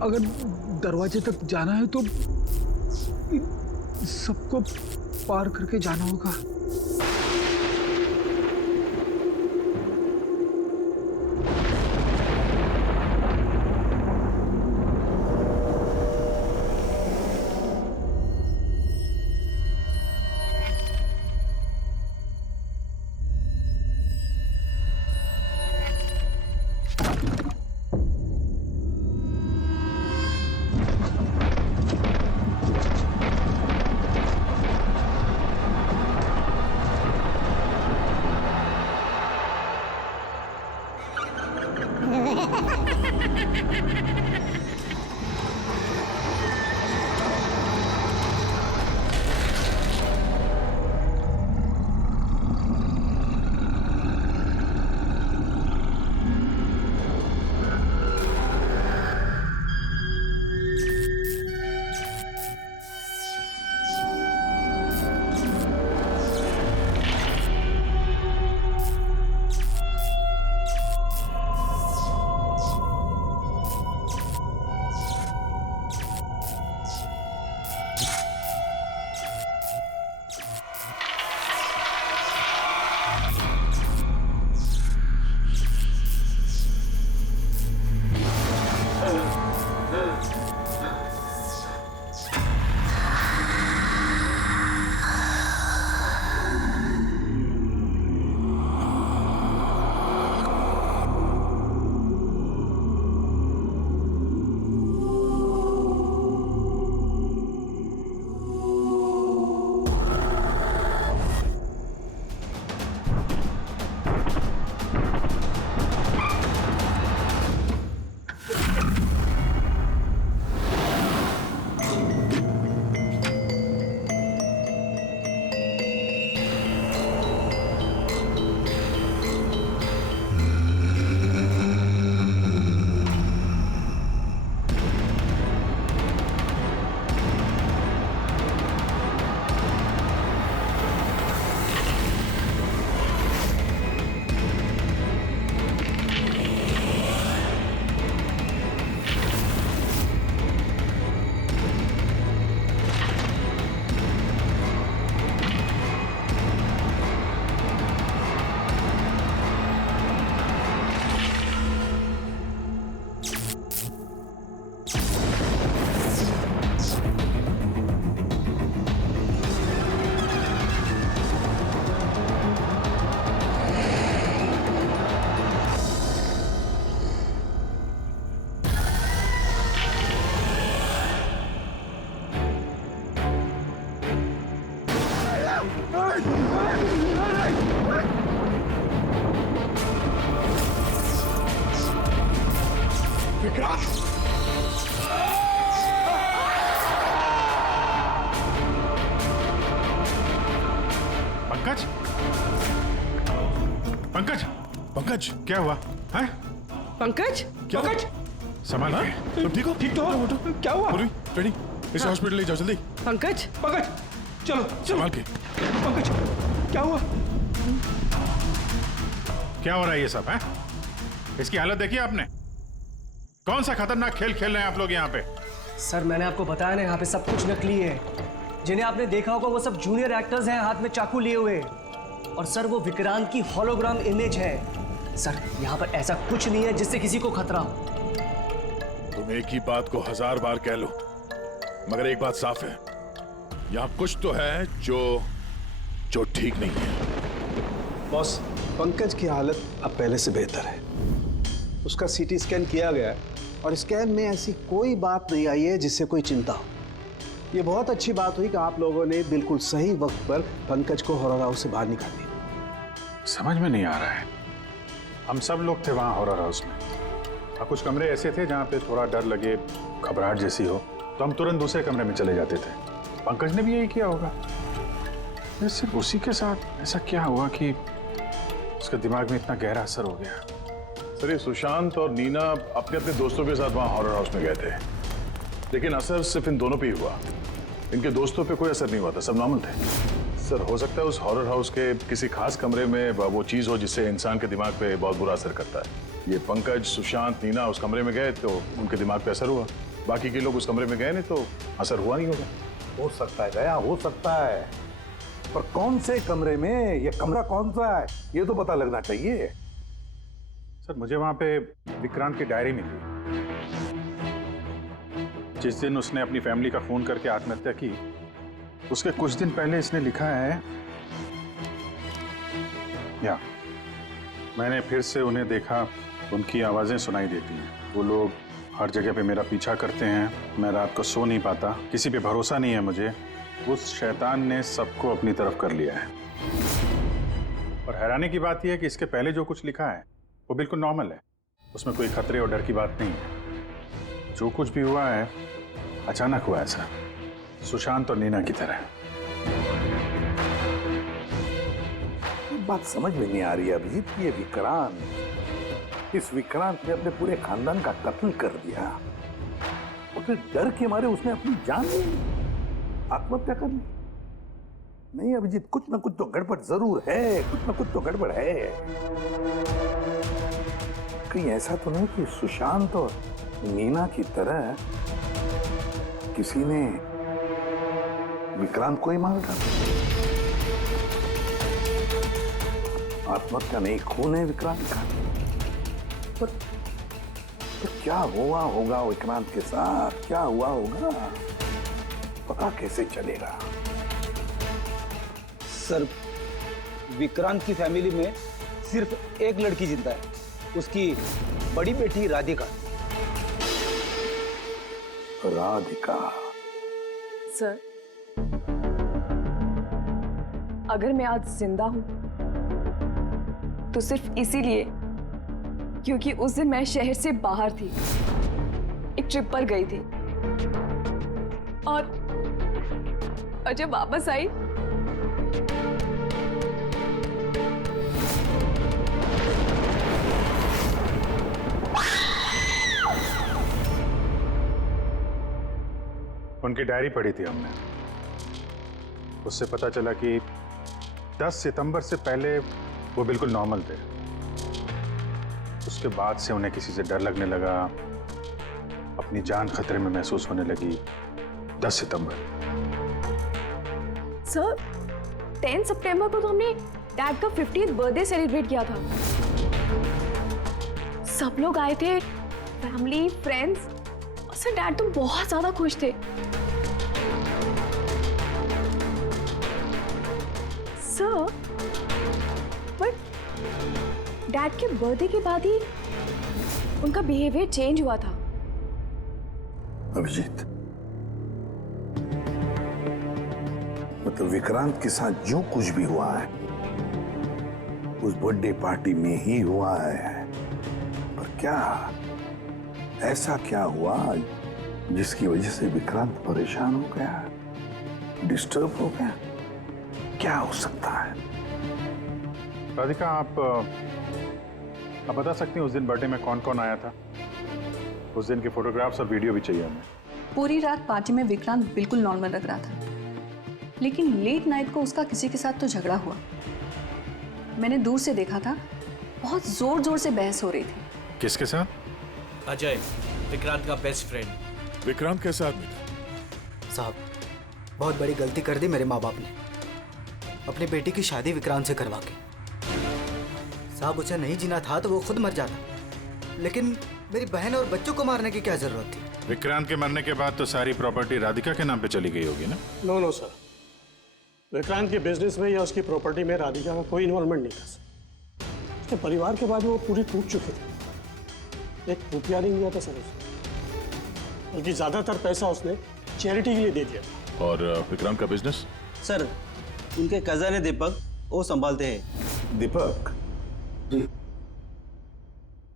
अगर दरवाजे तक जाना है तो सबको पार करके जाना होगा। पंकज, पंकज क्या हुआ है? पंकज, क्या? पंकज, संभाल के। तुम ठीक हो? ठीक तो हो? क्या हुआ? रेडी, इसे हॉस्पिटल ले जाओ जल्दी। पंकज, पंकज, चलो संभाल के। पंकज, क्या हुआ? क्या हो रहा है ये सब है? इसकी हालत देखी आपने? कौन सा खतरनाक खेल खेल रहे हैं आप लोग यहाँ पे? सर मैंने आपको बताया ना, यहाँ पे सब कुछ नकली है। जिन्हें आपने देखा होगा वो सब जूनियर एक्टर्स हैं, हाथ में चाकू लिए हुए। और सर वो विक्रांत की होलोग्राम इमेज है। सर यहाँ पर ऐसा कुछ नहीं है जिससे किसी को खतरा हो। तुम एक ही बात को 1000 बार कह लो, मगर एक बात साफ है, यहाँ कुछ तो है जो ठीक नहीं है। बॉस, पंकज की हालत अब पहले से बेहतर है। उसका सीटी स्कैन किया गया है और स्कैन में ऐसी कोई बात नहीं आई है जिससे कोई चिंता हो। ये बहुत अच्छी बात हुई कि आप लोगों ने बिल्कुल सही वक्त पर पंकज को हॉरर हाउस से बाहर निकाल दिया। समझ में नहीं आ रहा है, हम सब लोग थे वहाँ हॉरर हाउस में और कुछ कमरे ऐसे थे जहाँ पे थोड़ा डर लगे, घबराहट जैसी हो तो हम तुरंत दूसरे कमरे में चले जाते थे। पंकज ने भी यही किया होगा। सिर्फ उसी के साथ ऐसा क्या हुआ कि उसके दिमाग में इतना गहरा असर हो गया? सर ये सुशांत और नीना अपने अपने दोस्तों के साथ वहाँ हॉरर हाउस में गए थे, लेकिन असर सिर्फ इन दोनों पे ही हुआ। इनके दोस्तों पे कोई असर नहीं हुआ था, सब नॉर्मल थे। सर हो सकता है उस हॉरर हाउस के किसी खास कमरे में वो चीज़ हो जिससे इंसान के दिमाग पे बहुत बुरा असर करता है। ये पंकज, सुशांत, नीना उस कमरे में गए तो उनके दिमाग पे असर हुआ। बाकी के लोग उस कमरे में गए नहीं तो असर हुआ नहीं होगा। हो सकता है गया, हो सकता है, पर कौन से कमरे में, ये कमरा कौन सा है ये तो पता लगना चाहिए। सर मुझे वहां पे विक्रांत की डायरी मिली। जिस दिन उसने अपनी फैमिली का फोन करके आत्महत्या की, उसके कुछ दिन पहले इसने लिखा है, या मैंने फिर से उन्हें देखा, उनकी आवाजें सुनाई देती हैं। वो लोग हर जगह पे मेरा पीछा करते हैं, मैं रात को सो नहीं पाता, किसी पे भरोसा नहीं है मुझे। उस शैतान ने सबको अपनी तरफ कर लिया है। और हैरानी की बात यह है कि इसके पहले जो कुछ लिखा है वो बिल्कुल नॉर्मल है, उसमें कोई खतरे और डर की बात नहीं है। जो कुछ भी हुआ है अचानक हुआ, ऐसा सुशांत और नीना की तरह। बात समझ में नहीं आ रही है अभिजीत, ये विक्रांत, इस विक्रांत ने अपने पूरे खानदान का कत्ल कर दिया और फिर डर के मारे उसने अपनी जान ली, आत्महत्या कर ली। नहीं अभिजीत, कुछ ना कुछ तो गड़बड़ जरूर है, कुछ ना कुछ तो गड़बड़ है। कहीं ऐसा तो नहीं कि सुशांत और नीना की तरह किसी ने विक्रांत को ही मार डाला? आत्महत्या नहीं, खून है विक्रांत का। पर क्या हुआ होगा विक्रांत के साथ, क्या हुआ होगा, पता कैसे चलेगा? सर विक्रांत की फैमिली में सिर्फ एक लड़की जिंदा है, उसकी बड़ी बेटी राधिका। राधिका? सर अगर मैं आज जिंदा हूं तो सिर्फ इसीलिए क्योंकि उस दिन मैं शहर से बाहर थी, एक ट्रिप पर गई थी और जब वापस आई उनकी डायरी पढ़ी थी हमने, उससे पता चला कि 10 सितंबर से पहले वो बिल्कुल नॉर्मल थे। उसके बाद से उन्हें किसी से डर लगने लगा, अपनी जान खतरे में महसूस होने लगी। 10 सितंबर। सर 10 सितंबर को तो हमने डैड का 50th बर्थडे सेलिब्रेट किया था। सब लोग आए थे, फैमिली, फ्रेंड्स, और सर डैड तो बहुत ज्यादा खुश थे। सर बट डैड के बर्थडे के बाद ही उनका बिहेवियर चेंज हुआ था। अभिजीत, मतलब विक्रांत के साथ जो कुछ भी हुआ है उस बर्थडे पार्टी में ही हुआ है, पर क्या ऐसा क्या हुआ जिसकी वजह से विक्रांत परेशान हो गया, डिस्टर्ब हो गया? क्या हो सकता है? राधिका, आप बता सकती हैं उस दिन बर्थडे में कौन कौन आया था? उस दिन के फोटोग्राफ्स और वीडियो भी चाहिए हमें। पूरी रात पार्टी में विक्रांत बिल्कुल नॉर्मल लग रहा था, लेकिन लेट नाइट को उसका किसी के साथ तो झगड़ा हुआ। मैंने दूर से देखा था, बहुत जोर जोर से बहस हो रही थी। किसके साथ? अजय, विक्रांत का बेस्ट फ्रेंड। विक्रांत कैसा आदमी था? साहब, बहुत बड़ी गलती कर दी मेरे माँ बाप ने, अपनी बेटी की शादी विक्रांत से करवा के। साहब, उसे नहीं जीना था तो वो खुद मर जाता, लेकिन मेरी बहन और बच्चों को मारने की क्या जरूरत थी? विक्रांत के मरने के बाद तो सारी प्रॉपर्टी राधिका के नाम पे चली गई होगी ना? नो सर, विक्रांत के बिजनेस में या उसकी प्रॉपर्टी में राधिका का कोई इन्वॉल्वमेंट नहीं था सर। उसके परिवार के बाद वो पूरी टूट चुकी थी। एक रुपया नहीं दिया था सर उसने, बल्कि ज्यादातर पैसा उसने चैरिटी के लिए दे दिया था। और विक्रांत का बिजनेस? सर, उनके कजन है दीपक, वो संभालते हैं। दीपक जी,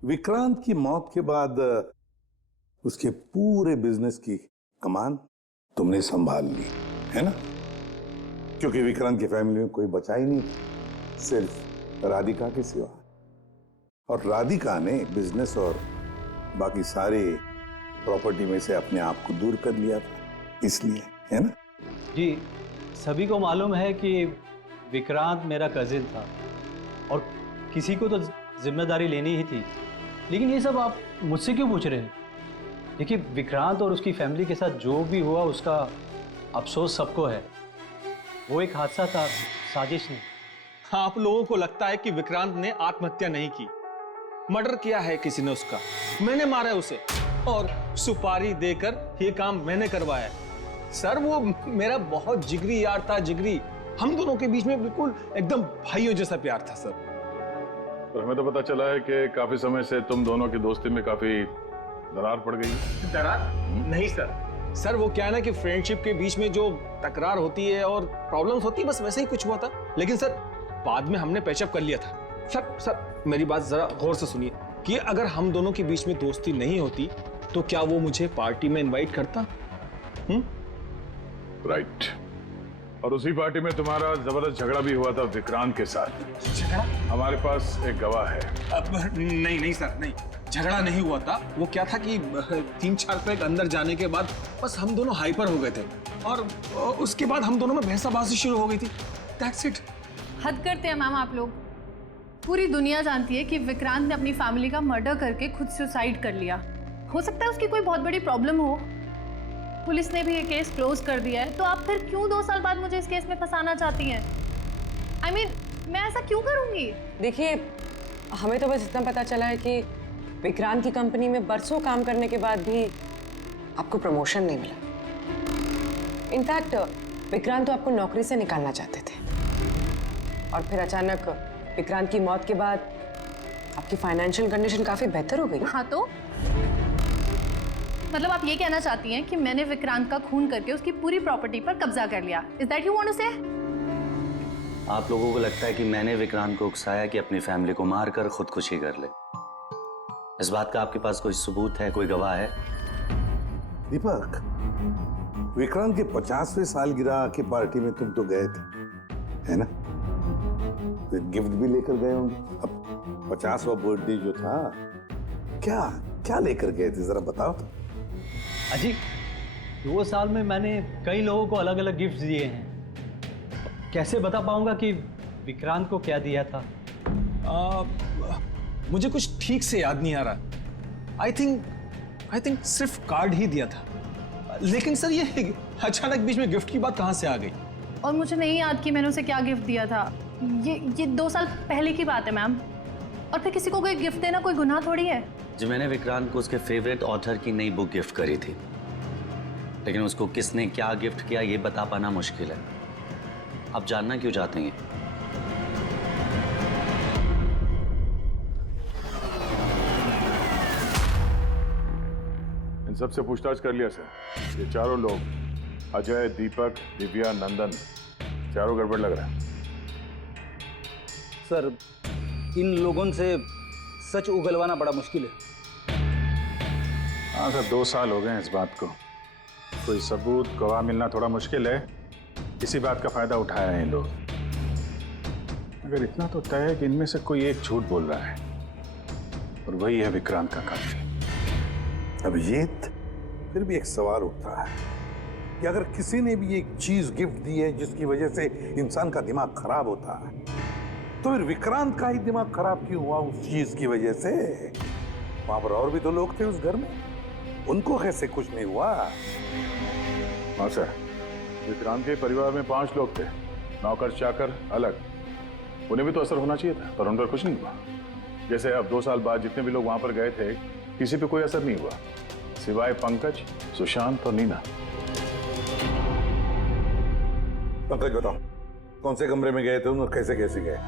विक्रांत की मौत के बाद उसके पूरे बिजनेस की कमान तुमने संभाल ली है ना? क्योंकि विक्रांत की फैमिली में कोई बचा ही नहीं था, सिर्फ राधिका के सिवा। और राधिका ने बिजनेस और बाकी सारे प्रॉपर्टी में से अपने आप को दूर कर लिया था, इसलिए, है ना? जी, सभी को मालूम है कि विक्रांत मेरा कजिन था और किसी को तो जिम्मेदारी लेनी ही थी, लेकिन ये सब आप मुझसे क्यों पूछ रहे हैं? देखिए, विक्रांत और उसकी फैमिली के साथ जो भी हुआ उसका अफसोस सबको है। वो एक हादसा था, साजिश नहीं। आप लोगों को लगता है कि विक्रांत ने आत्महत्या नहीं की, मर्डर किया है किसी ने उसका। मैंने मारा है उसे और सुपारी देकर ये काम मैंने करवाया है। सर, वो मेरा बहुत जिगरी यार था, जिगरी। हम दोनों के बीच में बिल्कुल एकदम भाइयों जैसा प्यार था सर। और हमें तो पता चला है कि काफी समय से तुम दोनों की दोस्ती में काफी दरार पड़ गई है। दरार? नहीं सर, वो क्या है ना कि फ्रेंडशिप के बीच में जो तकरार होती है और प्रॉब्लम्स होती है, बस वैसे ही कुछ हुआ था। लेकिन सर, बाद में हमने पैचअप कर लिया था। सर मेरी बात जरा गौर से सुनिए कि अगर हम दोनों के बीच में दोस्ती नहीं होती तो क्या वो मुझे पार्टी में इनवाइट करता? राइट। और उसी पार्टी में तुम्हारा जबरदस्त झगड़ा भी हुआ था विक्रांत के साथ। झगड़ा? हमारे पास एक गवाह है। नहीं सर, नहीं, झगड़ा नहीं हुआ था। वो क्या था कि 3-4 पैक अंदर जाने के बाद बस हम दोनों हाइपर हो गए थे और उसके बाद हम दोनों में बहसाबाजी शुरू हो गई थी। That's it। हद करते हैं मैम आप लोग। पूरी दुनिया जानती है कि विक्रांत ने अपनी फैमिली का मर्डर करके खुद सुसाइड कर लिया। हो सकता है उसकी कोई बहुत बड़ी प्रॉब्लम हो, पुलिस ने भी ये केस क्लोज कर दिया है, तो आप फिर क्यों 2 साल बाद मुझे इस केस में फंसाना चाहती हैं? I mean, मैं ऐसा क्यों करूंगी? देखिए, हमें तो बस इतना पता चला है कि विक्रांत की कंपनी में बरसों काम करने के बाद भी आपको प्रमोशन नहीं मिला। इनफैक्ट विक्रांत तो आपको नौकरी से निकालना चाहते थे, और फिर अचानक विक्रांत की मौत के बाद आपकी फाइनेंशियल कंडीशन काफी बेहतर हो गई। हाँ, तो मतलब आप ये कहना चाहती हैं कि मैंने विक्रांत का खून करके उसकी पूरी प्रॉपर्टी पर कब्जा कर लिया? Is that you want to say? आप लोगों को लगता है कि मैंने विक्रांत को उकसाया कि अपनी फैमिली को मारकर खुदकुशी कर ले। इस बात का आपके पास कोई सबूत है, कोई गवाह है? दीपक, विक्रांत के 50वें सालगिरह की पार्टी में तुम तो गए थे, है ना? तो गिफ्ट भी लेकर गए होंगे। अब 50वां बर्थडे जो था, क्या लेकर गए थे, जरा बताओ तो। अजी, 2 साल में मैंने कई लोगों को अलग अलग गिफ्ट दिए हैं। कैसे बता पाऊंगा कि विक्रांत को क्या दिया था? मुझे कुछ ठीक से याद नहीं आ रहा। आई थिंक सिर्फ कार्ड ही दिया था। लेकिन सर, ये अचानक बीच में गिफ्ट की बात कहाँ से आ गई? और मुझे नहीं याद कि मैंने उसे क्या गिफ्ट दिया था। ये 2 साल पहले की बात है मैम। और फिर किसी को कोई गिफ्ट देना कोई गुनाह थोड़ी है। जी, मैंने विक्रांत को उसके फेवरेट ऑथर की नई बुक गिफ्ट करी थी, लेकिन उसको किसने क्या गिफ्ट किया ये बता पाना मुश्किल है। आप जानना क्यों चाहते हैं? इन सबसे पूछताछ कर लिया सर। ये चारों लोग, अजय, दीपक, दिव्या, नंदन, चारों गड़बड़ लग रहा है। सर, इन लोगों से सच उगलवाना बड़ा मुश्किल है। हाँ सर, 2 साल हो गए इस बात को। कोई सबूत, गवाह मिलना थोड़ा मुश्किल है। इसी बात का फायदा उठाया है इन लोग। मगर इतना तो तय है कि इनमें से कोई एक झूठ बोल रहा है और वही है विक्रांत का कातिल। अभिजीत, फिर भी एक सवाल उठता है कि अगर किसी ने भी एक चीज गिफ्ट दी है जिसकी वजह से इंसान का दिमाग खराब होता है, तो फिर विक्रांत का ही दिमाग खराब क्यों हुआ उस चीज की वजह से? वहां पर और भी तो लोग थे उस घर में, उनको कैसे कुछ नहीं हुआ? हाँ सर, विक्रांत के परिवार में 5 लोग थे, नौकर चाकर अलग, उन्हें भी तो असर होना चाहिए था, पर उन पर कुछ नहीं हुआ। जैसे अब 2 साल बाद जितने भी लोग वहां पर गए थे, किसी पे कोई असर नहीं हुआ सिवाय पंकज, सुशांत और नीना। पंकज बताओ, कौन से कमरे में गए थे और कैसे कैसे गए?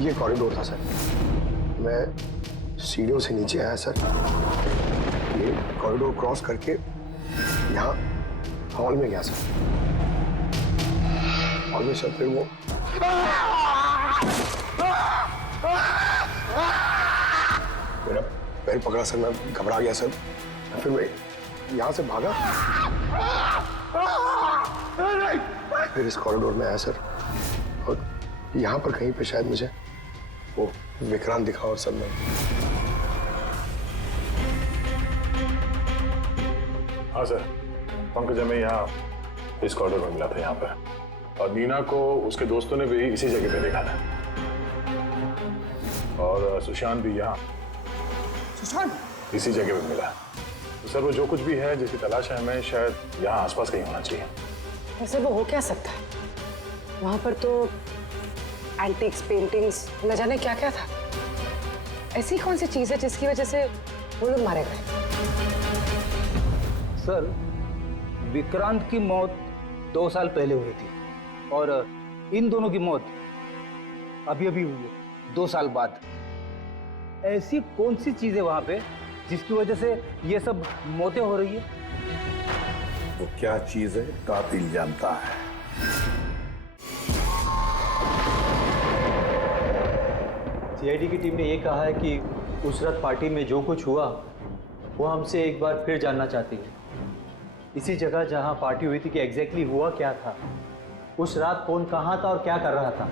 ये कॉरिडोर था सर। मैं सीढ़ियों से नीचे आया सर, ये कॉरिडोर क्रॉस करके यहाँ हॉल में गया सर। हॉल में सर फिर वो मेरा पैर पकड़ा सर, मैं घबरा गया सर। फिर मैं यहाँ से भागा, फिर इस कॉरिडोर में आया सर, और यहाँ पर कहीं पे शायद मुझे वो विक्रांत दिखा। और सर मैं हाँ सर, पंकज हमें यहाँ इस कॉरिडोर में मिला था यहाँ पर, और नीना को उसके दोस्तों ने भी इसी जगह पे देखा था, और सुशांत भी यहाँ इसी जगह पे मिला। तो सर वो जो कुछ भी है जिसकी तलाश है हमें, शायद यहाँ आसपास कहीं होना चाहिए। वैसे वो हो क्या सकता है? वहां पर तो एंटीक्स, पेंटिंग्स, न जाने क्या क्या था। ऐसी कौन सी चीज है जिसकी वजह से वो लोग मारे गए? सर, विक्रांत की मौत 2 साल पहले हुई थी, और इन दोनों की मौत अभी अभी हुई है 2 साल बाद। ऐसी कौन सी चीज है वहां पे जिसकी वजह से ये सब मौतें हो रही है? वो क्या चीज है कातिल जानता है। सीआईडी की टीम ने ये कहा है कि उस रात पार्टी में जो कुछ हुआ वो हमसे एक बार फिर जानना चाहती है। इसी जगह जहां पार्टी हुई थी कि एग्जैक्टली हुआ क्या था, उस रात कौन कहां था और क्या कर रहा था।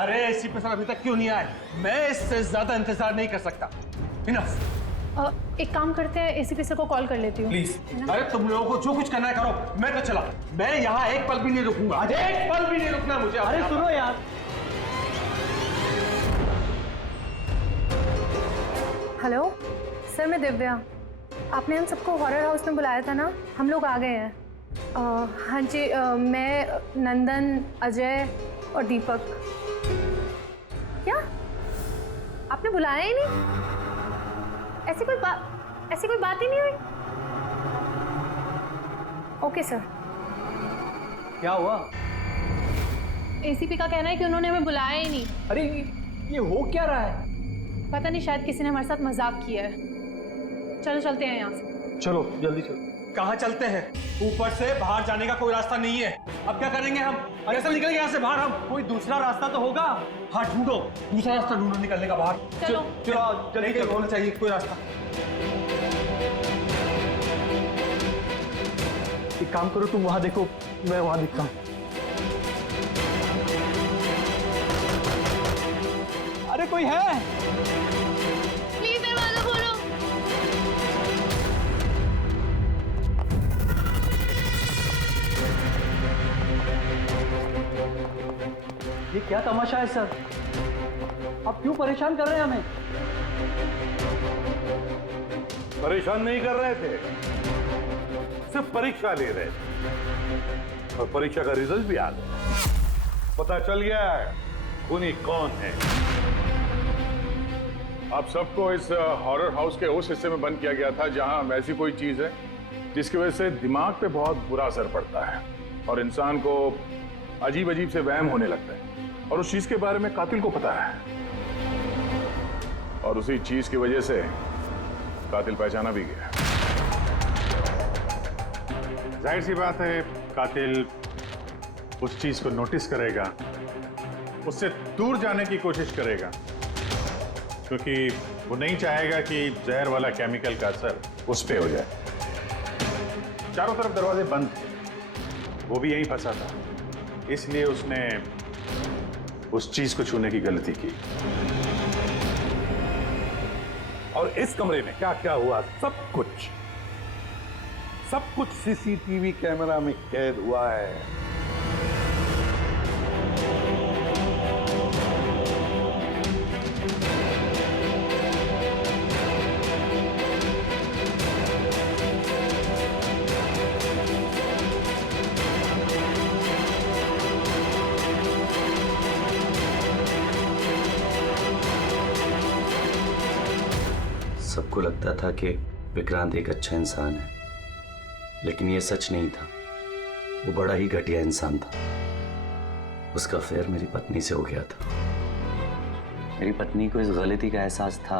अरे एसीपी सर अभी तक क्यों नहीं आए? मैं इससे ज्यादा इंतजार नहीं कर सकता। एक काम करते हैं, एसीपी सर को कॉल कर लेती हूँ। प्लीज। अरे तुम लोगों को जो कुछ करना है करो, मैं तो चला। मैं यहाँ एक पल भी नहीं रुकूंगा, एक पल भी नहीं रुकना मुझे। अरे सुनो यार, हेलो सर, मैं दिव्या। आपने हम सबको हॉरर हाउस में बुलाया था ना, हम लोग आ गए हैं। हाँ जी, मैं, नंदन, अजय और दीपक। क्या आपने बुलाया ही नहीं? ऐसी कोई बात ही नहीं हुई? Okay sir. क्या हुआ? एसीपी का कहना है कि उन्होंने हमें बुलाया ही नहीं। अरे ये हो क्या रहा है? पता नहीं, शायद किसी ने हमारे साथ मजाक किया है। चलो चलते हैं यहाँ से। चलो जल्दी चलो। कहाँ चलते हैं? ऊपर से बाहर जाने का कोई रास्ता नहीं है। अब क्या करेंगे हम? कैसे निकलेंगे यहाँ से बाहर हम? कोई दूसरा रास्ता तो होगा। हाँ ढूंढो, दूसरा रास्ता ढूंढो निकलने का बाहर। चलो चलो जल्दी होना चाहिए कोई रास्ता। एक काम करो, तुम वहां देखो, मैं वहां दिखता हूँ। अरे कोई है? प्लीज दरवाजा खोलो। ये क्या तमाशा है सर? आप क्यों परेशान कर रहे हैं हमें? परेशान नहीं कर रहे थे, सिर्फ परीक्षा ले रहे थे, और परीक्षा का रिजल्ट भी आ गया। पता चल गया है खूनी कौन है। आप सबको इस हॉरर हाउस के उस हिस्से में बंद किया गया था जहां ऐसी कोई चीज है जिसकी वजह से दिमाग पे बहुत बुरा असर पड़ता है और इंसान को अजीब अजीब से वहम होने लगता है, और उस चीज के बारे में कातिल को पता है, और उसी चीज की वजह से कातिल पहचाना भी गया। जाहिर सी बात है कातिल उस चीज को नोटिस करेगा, उससे दूर जाने की कोशिश करेगा, क्योंकि वो नहीं चाहेगा कि जहर वाला केमिकल का असर उस पे हो जाए। चारों तरफ दरवाजे बंद थे, वो भी यहीं फंसा था, इसलिए उसने उस चीज को छूने की गलती की। और इस कमरे में क्या क्या हुआ, सब कुछ सीसीटीवी कैमरा में कैद हुआ है। सबको लगता था कि विक्रांत एक अच्छा इंसान है, लेकिन यह सच नहीं था। वो बड़ा ही घटिया इंसान था। उसका अफेयर मेरी पत्नी से हो गया था। मेरी पत्नी को इस गलती का एहसास था।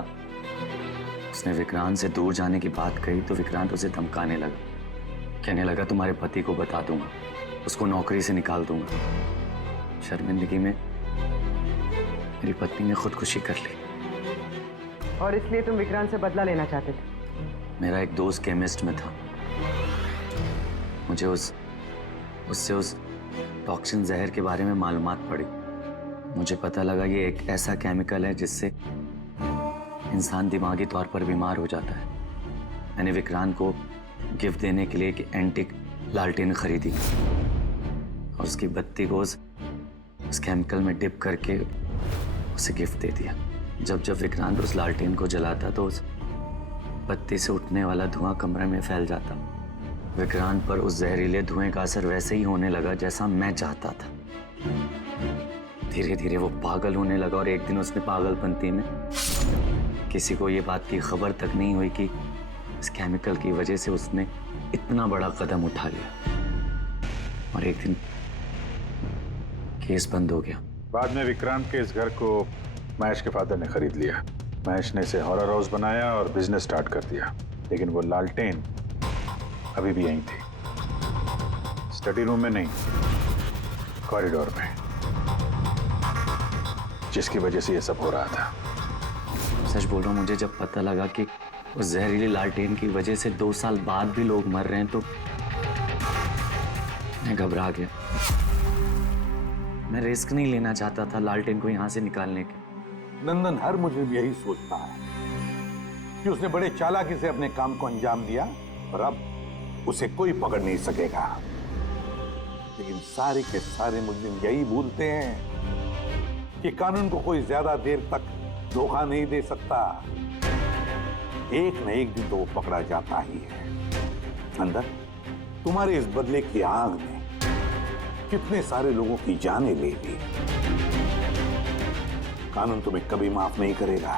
उसने विक्रांत से दूर जाने की बात कही तो विक्रांत उसे धमकाने लगा। कहने लगा तुम्हारे पति को बता दूंगा, उसको नौकरी से निकाल दूंगा। शर्मिंदगी में मेरी पत्नी ने खुदकुशी कर ली। और इसलिए तुम विक्रांत से बदला लेना चाहते थे? मेरा एक दोस्त केमिस्ट में था। मुझे उससे उस टॉक्सिन जहर के बारे में मालूमात पड़ी। मुझे पता लगा ये एक ऐसा केमिकल है जिससे इंसान दिमागी तौर पर बीमार हो जाता है। मैंने विक्रांत को गिफ्ट देने के लिए एक एंटीक लालटेन खरीदी और उसकी बत्ती को उस केमिकल में डिप करके उसे गिफ्ट दे दिया। जब जब विक्रांत उस लालटेन को जलाता तो उस बत्ती से उठने वाला धुआं कमरे में फैल जाता। विक्रांत पर उस जहरीले धुएं का असर वैसे ही होने लगा जैसा मैं चाहता था। धीरे धीरे वो पागल होने लगा और एक दिन उसने पागलपंती में किसी को ये बात की खबर तक नहीं हुई कि इस केमिकल की वजह से उसने इतना बड़ा कदम उठा लिया। और एक दिन केस बंद हो गया। बाद में विक्रांत के इस घर को महेश के फादर ने खरीद लिया। महेश ने इसे हॉरर हाउस बनाया और बिजनेस स्टार्ट कर दिया। लेकिन वो लालटेन अभी भी यहीं थी, स्टडी रूम में नहीं, कॉरिडोर में, जिसकी वजह से ये सब हो रहा था। सच बोल रहा हूँ, मुझे जब पता लगा कि उस जहरीली लालटेन की वजह से 2 साल बाद भी लोग मर रहे हैं तो मैं घबरा गया। मैं रिस्क नहीं लेना चाहता था लालटेन को यहाँ से निकालने के। नंदन हर मुजरिम यही सोचता है कि उसने बड़े चालाकी से अपने काम को अंजाम दिया और अब उसे कोई पकड़ नहीं सकेगा। लेकिन सारे के सारे मुजरिम यही भूलते हैं कि कानून को कोई ज्यादा देर तक धोखा नहीं दे सकता। एक न एक दिन तो वो पकड़ा जाता ही है। नंदन, तुम्हारे इस बदले की आग ने कितने सारे लोगों की जानें ले ली। कानून तुम्हें कभी माफ नहीं करेगा।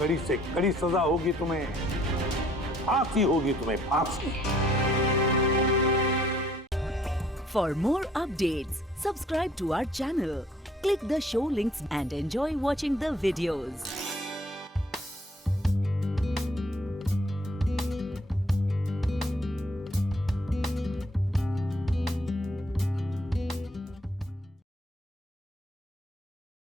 कड़ी से कड़ी सजा होगी तुम्हें, फांसी होगी तुम्हें, फांसी। For more updates, subscribe to our channel, click the show links and enjoy watching the videos.